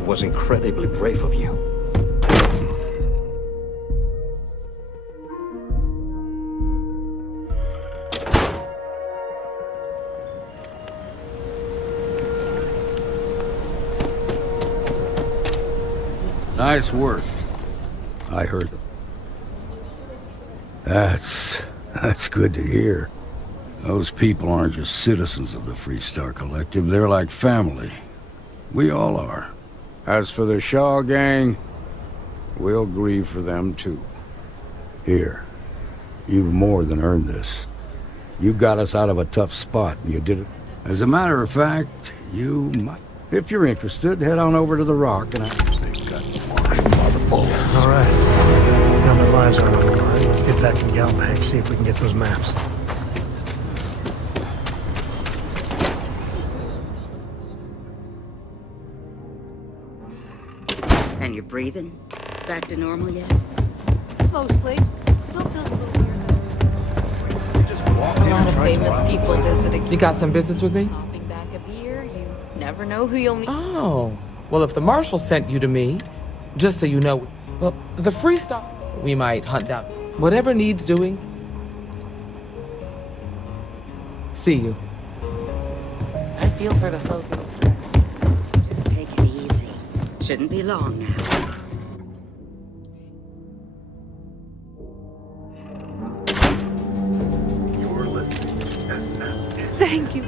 was incredibly brave of you. Nice work. I heard them. That's good to hear. Those people aren't just citizens of the Freestar Collective, they're like family. We all are. As for the Shaw gang, we'll grieve for them too. Here, you've more than earned this. You got us out of a tough spot, and you did it. As a matter of fact, you might... If you're interested, head on over to the Rock, and they've got the balls. All right. Now their lives aren't on the line. Let's get back to Galbag, see if we can get those maps. And you're breathing? Back to normal yet? Mostly. Still feels a little weird. A lot of famous people visiting. You got some business with me? Popping back a beer, you never know who you'll meet. Oh. Well, if the Marshal sent you to me, just so you know, well, the Freestar, we might hunt down whatever needs doing. See you. I feel for the folk. Just take it easy. Shouldn't be long now. Thank you.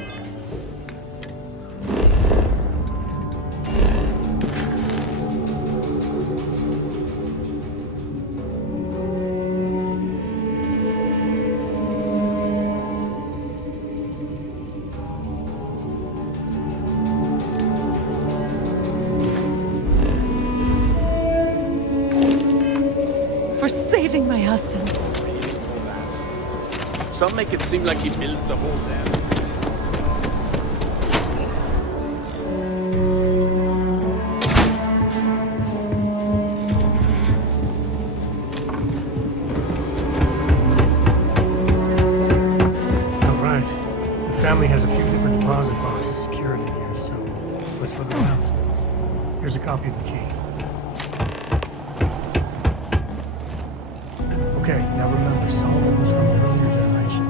For saving my husband. Some make it seem like he built the whole damn. Family has a few different deposit boxes secured in here, so let's look around. Here's a copy of the key. Okay, now remember, Solomon was from an earlier generation,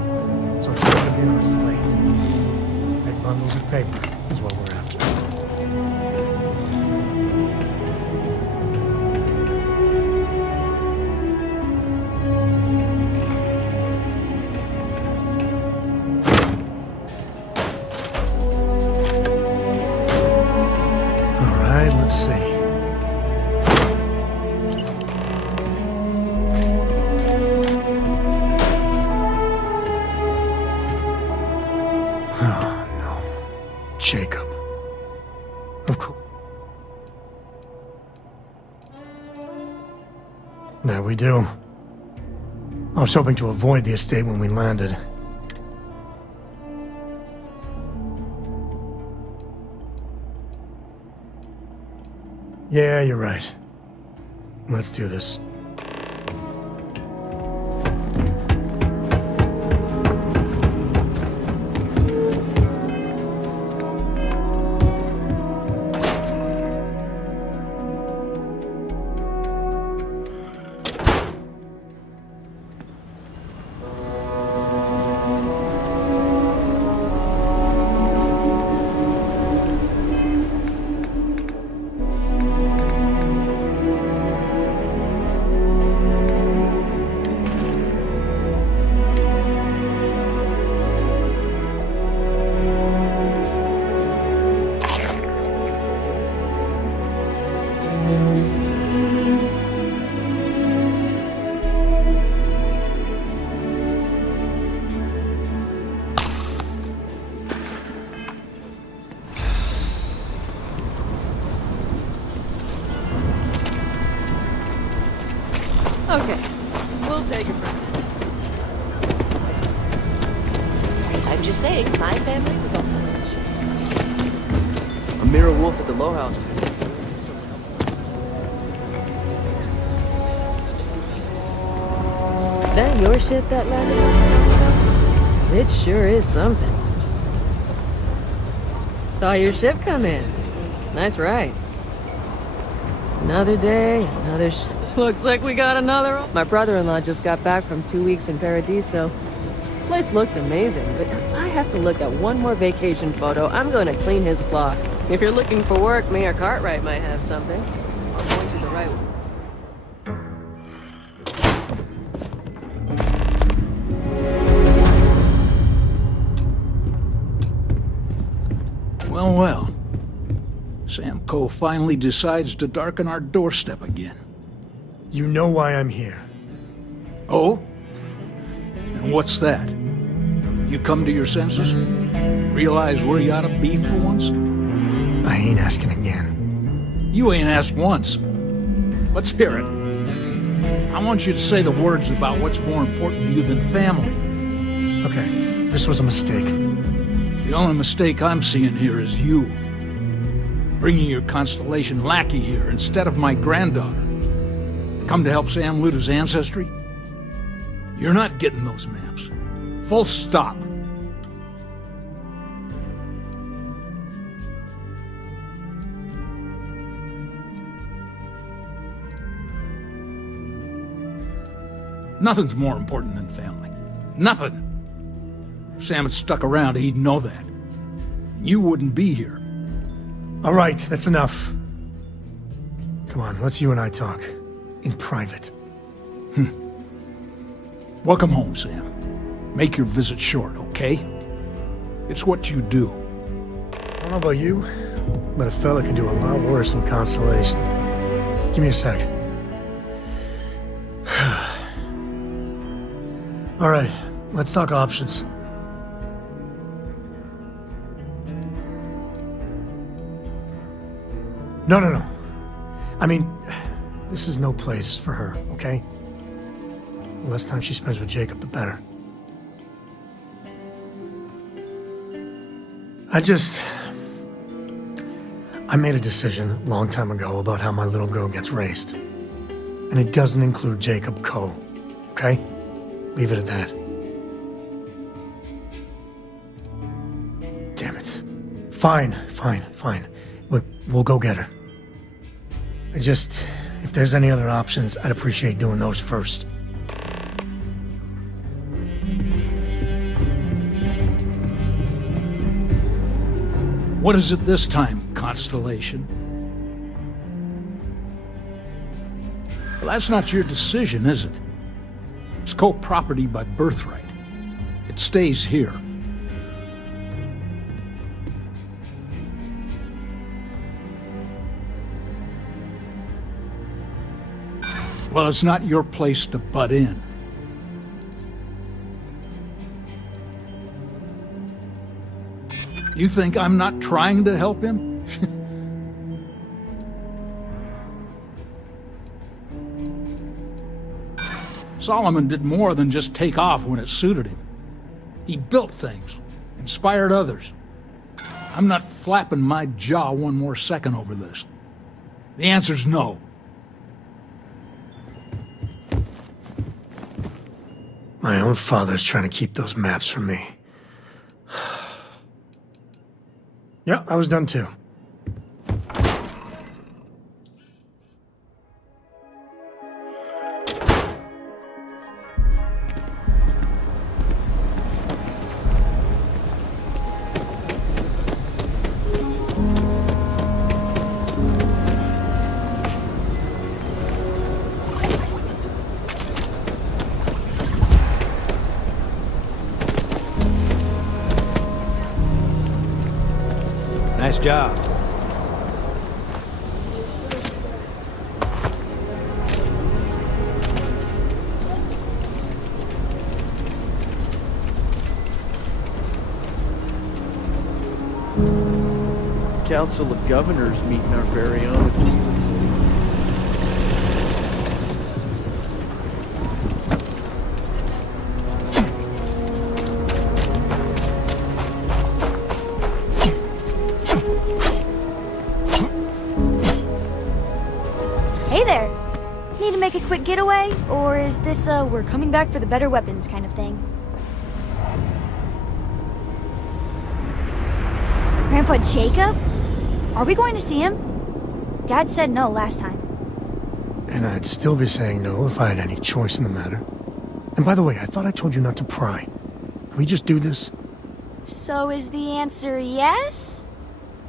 so it's going to be on a slate. Big bundles of paper is what we're after. Let's see. Oh, no. Jacob. Of course. There we do. I was hoping to avoid the estate when we landed. Yeah, you're right. Let's do this. Okay, we'll take a break. I'm just saying, my family was on the ledge. A mirror wolf at the Low House. That your shit that landed was talking about? It sure is something. Saw your ship come in. Nice ride. Another day, another Looks like we got another. My brother-in-law just got back from 2 weeks in Paradiso. Place looked amazing, but I have to look at one more vacation photo. I'm going to clean his clock. If you're looking for work, Mayor Cartwright might have something. I'll point you the right way. Well, well. Sam Coe finally decides to darken our doorstep again. You know why I'm here. Oh? And what's that? You come to your senses? Realize where you ought to be for once? I ain't asking again. You ain't asked once. Let's hear it. I want you to say the words about what's more important to you than family. Okay, this was a mistake. The only mistake I'm seeing here is you. Bringing your Constellation lackey here instead of my granddaughter. Come to help Sam loot his ancestry? You're not getting those maps. Full stop. Nothing's more important than family. Nothing. If Sam had stuck around, he'd know that. You wouldn't be here. All right, that's enough. Come on, let's you and I talk. In private. Welcome home, Sam. Make your visit short, okay? It's what you do. I don't know about you, but a fella could do a lot worse than Constellation. Give me a sec. All right, let's talk options. No. I mean, this is no place for her, okay? The less time she spends with Jacob, the better. I made a decision a long time ago about how my little girl gets raised. And it doesn't include Jacob Coe, okay? Leave it at that. Damn it. Fine. We'll go get her. If there's any other options, I'd appreciate doing those first. What is it this time, Constellation? Well, that's not your decision, is it? It's co-property by birthright. It stays here. Well, it's not your place to butt in. You think I'm not trying to help him? Solomon did more than just take off when it suited him. He built things, inspired others. I'm not flapping my jaw one more second over this. The answer's no. My own father's trying to keep those maps from me. Yeah, I was done too. Nice job. Council of Governors meeting our very own Aquila City. Hey there! Need to make a quick getaway? Or is this we're coming back for the better weapons kind of thing? Grandpa Jacob? Are we going to see him? Dad said no last time. And I'd still be saying no if I had any choice in the matter. And by the way, I thought I told you not to pry. Can we just do this? So is the answer yes?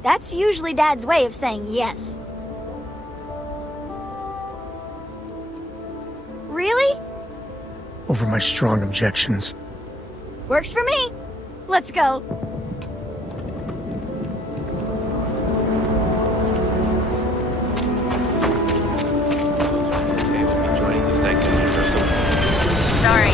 That's usually Dad's way of saying yes. Really? Over my strong objections. Works for me. Let's go. Okay, we'll be joining the section for some... Sorry,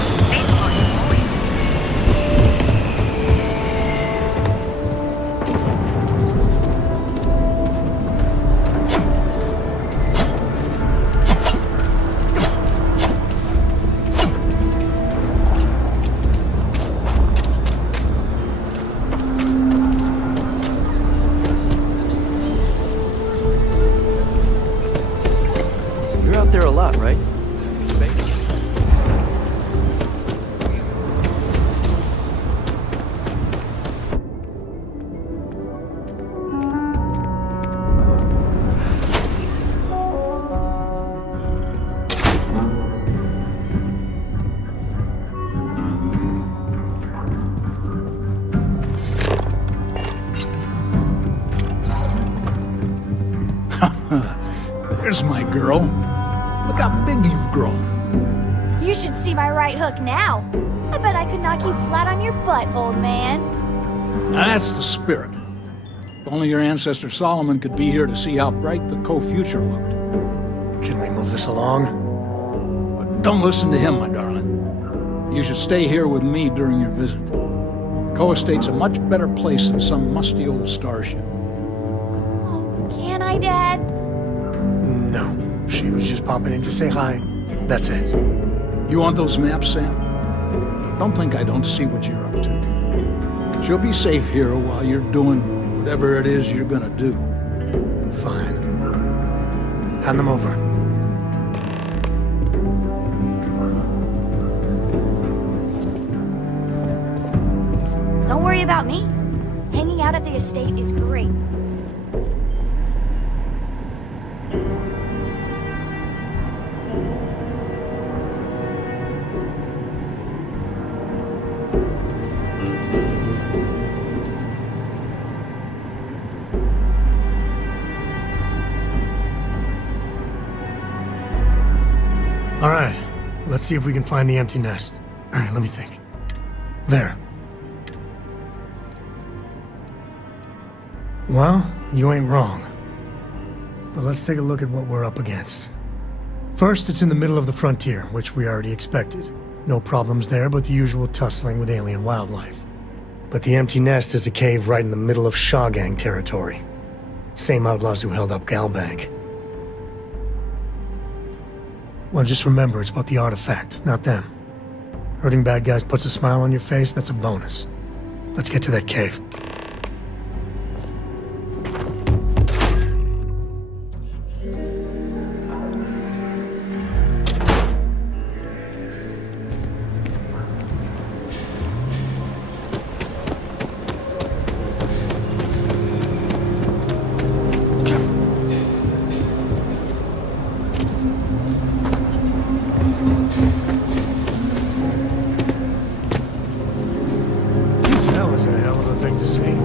You're out there a lot, right? There's my girl. Look how big you've grown. You should see my right hook now. I bet I could knock you flat on your butt, old man. That's the spirit. If only your ancestor Solomon could be here to see how bright the co-future looked. Can we move this along? But don't listen to him, my darling. You should stay here with me during your visit. The co-estate's a much better place than some musty old starship. Can I, Dad? No. She was just popping in to say hi. That's it. You want those maps, Sam? Don't think I don't see what you're up to. She'll be safe here while you're doing whatever it is you're gonna do. Fine. Hand them over. Don't worry about me. Hanging out at the estate is great. All right. Let's see if we can find the empty nest. All right, let me think. There. Well, you ain't wrong. But let's take a look at what we're up against. First, it's in the middle of the frontier, which we already expected. No problems there, but the usual tussling with alien wildlife. But the empty nest is a cave right in the middle of Shaw Gang territory. Same outlaws who held up Galbank. Well, just remember, it's about the artifact, not them. Hurting bad guys puts a smile on your face, that's a bonus. Let's get to that cave. That was a hell of a thing to see.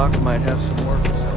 rock might have some work or something.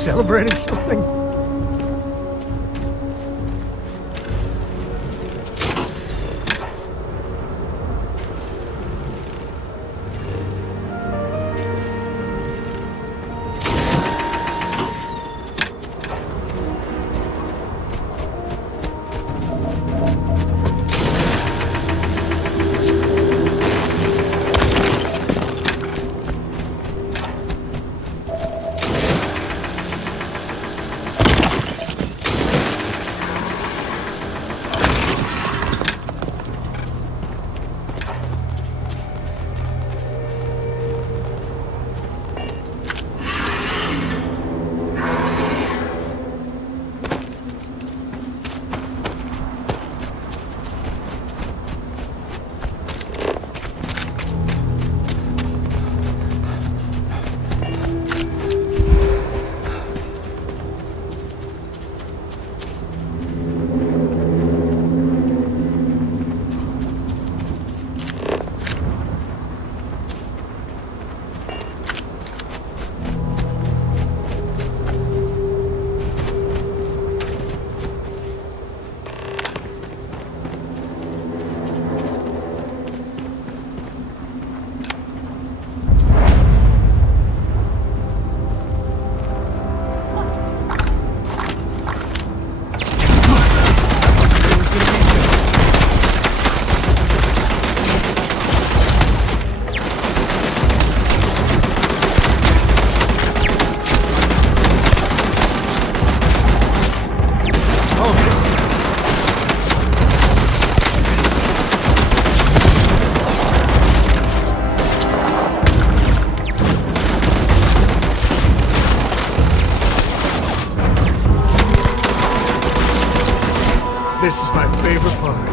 Celebrating something? This is my favorite part.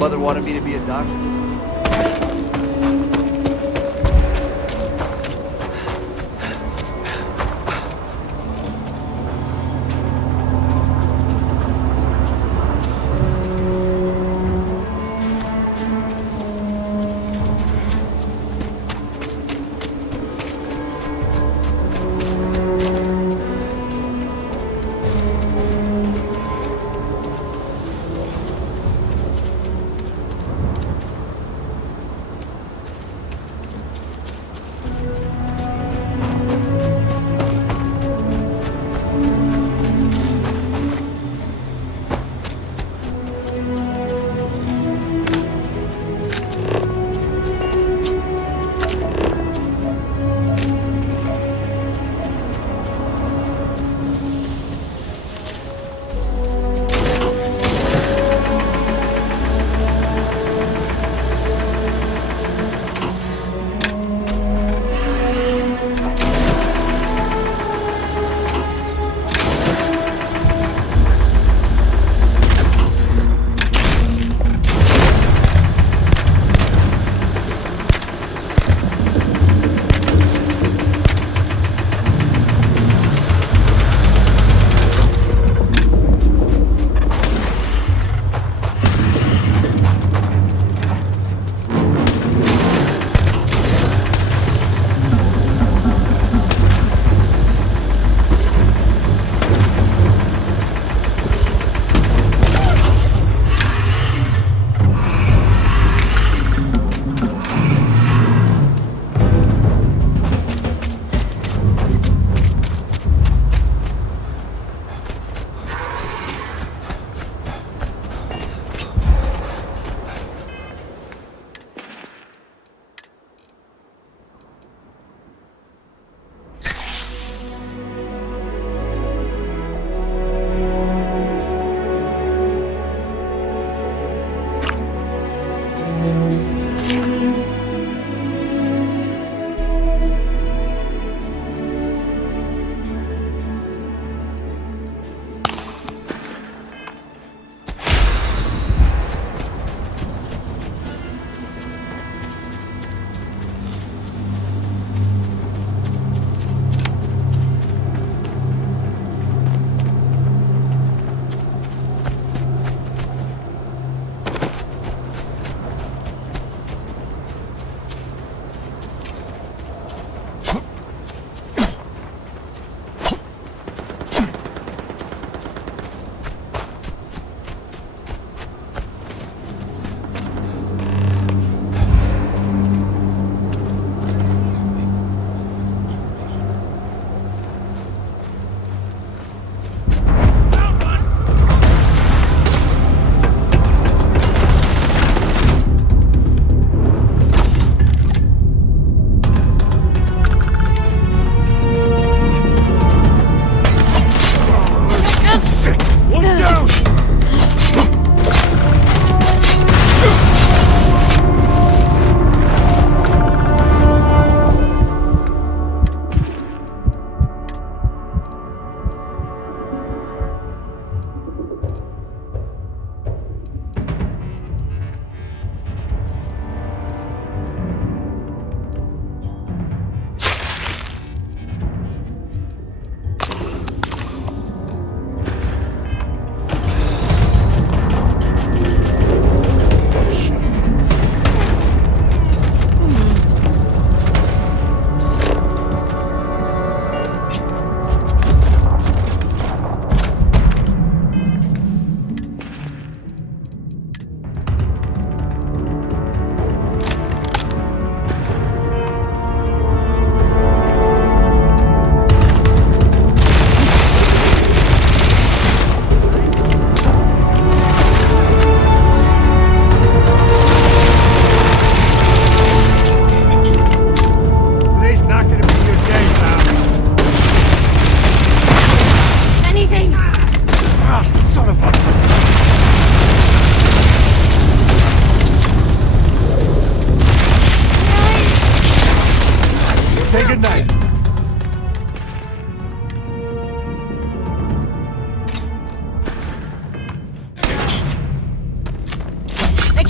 mother wanted me to be a doctor.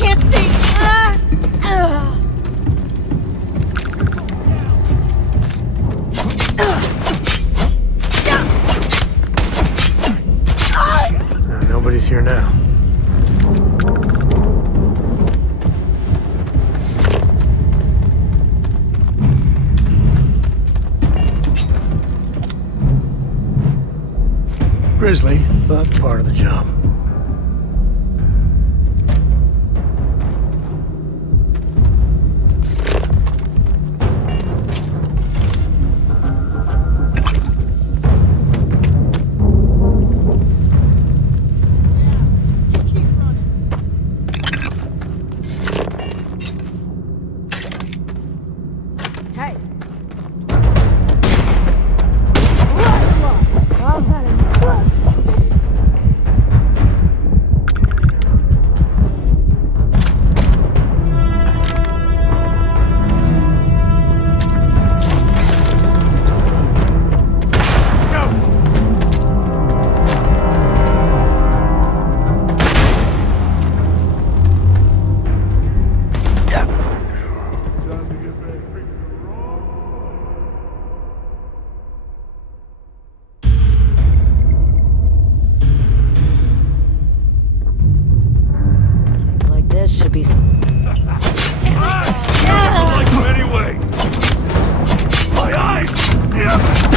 can't see! Nobody's here now. Grisly, but part of the job. Hey! Like this should be... Anyway! My eyes! Damn it!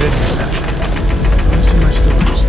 bid reception. Let me see my stories.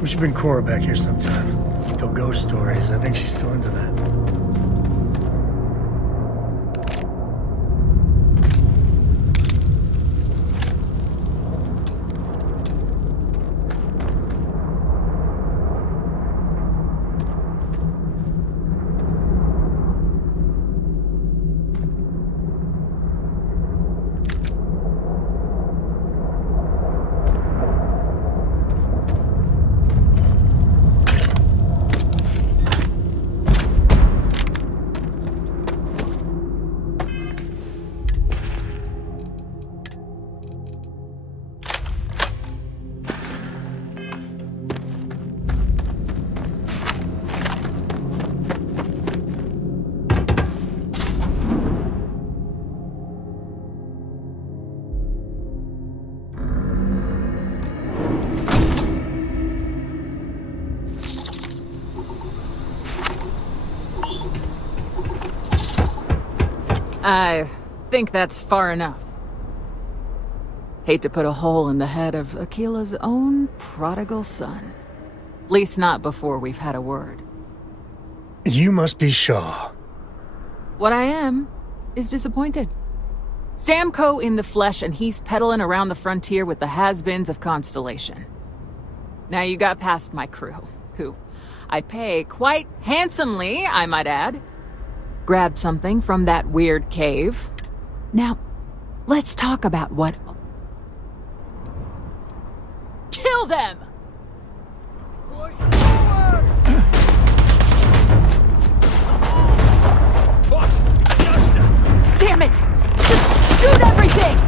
We should bring Cora back here sometime. Tell ghost stories. I think she's still into that. I think that's far enough. Hate to put a hole in the head of Akila's own prodigal son. Least not before we've had a word. You must be Shaw. What I am is disappointed. Samco in the flesh, and he's peddling around the frontier with the has-beens of Constellation. Now you got past my crew, who I pay quite handsomely, I might add. Grabbed something from that weird cave. Now, let's talk about what... Kill them! Damn it! Just shoot everything!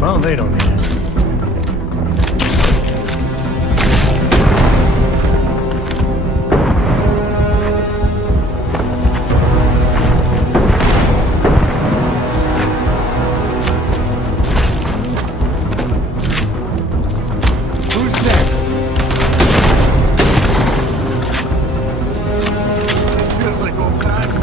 Well, they don't need it. Who's next? This feels like old times.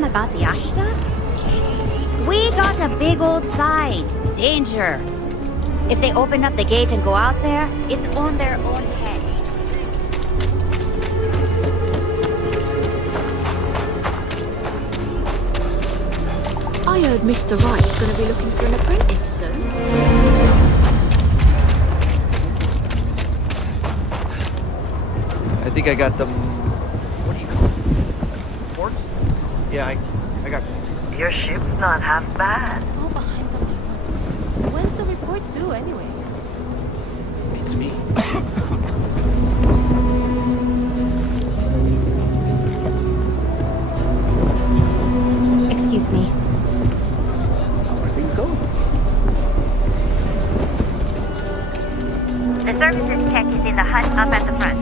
them about the Ashta? We got a big old sign. Danger. If they open up the gate and go out there, it's on their own head. I heard Mr. Wright's gonna be looking for an apprentice soon. I think I got them. What do you call them? Ports? Yeah, I got. Your ship's not half bad. So behind the line. When's the report due anyway? It's me. Excuse me. How are things going? The services tech is in the hut up at the front.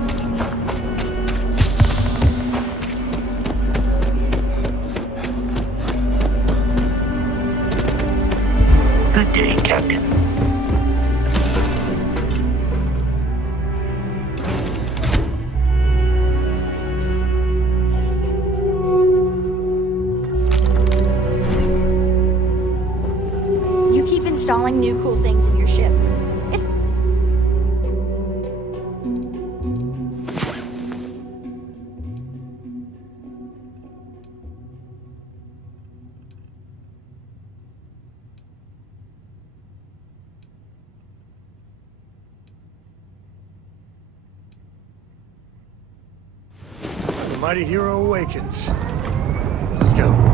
Good day, Captain. You keep installing new cool things in your ship. It's... The mighty hero awakens. Let's go.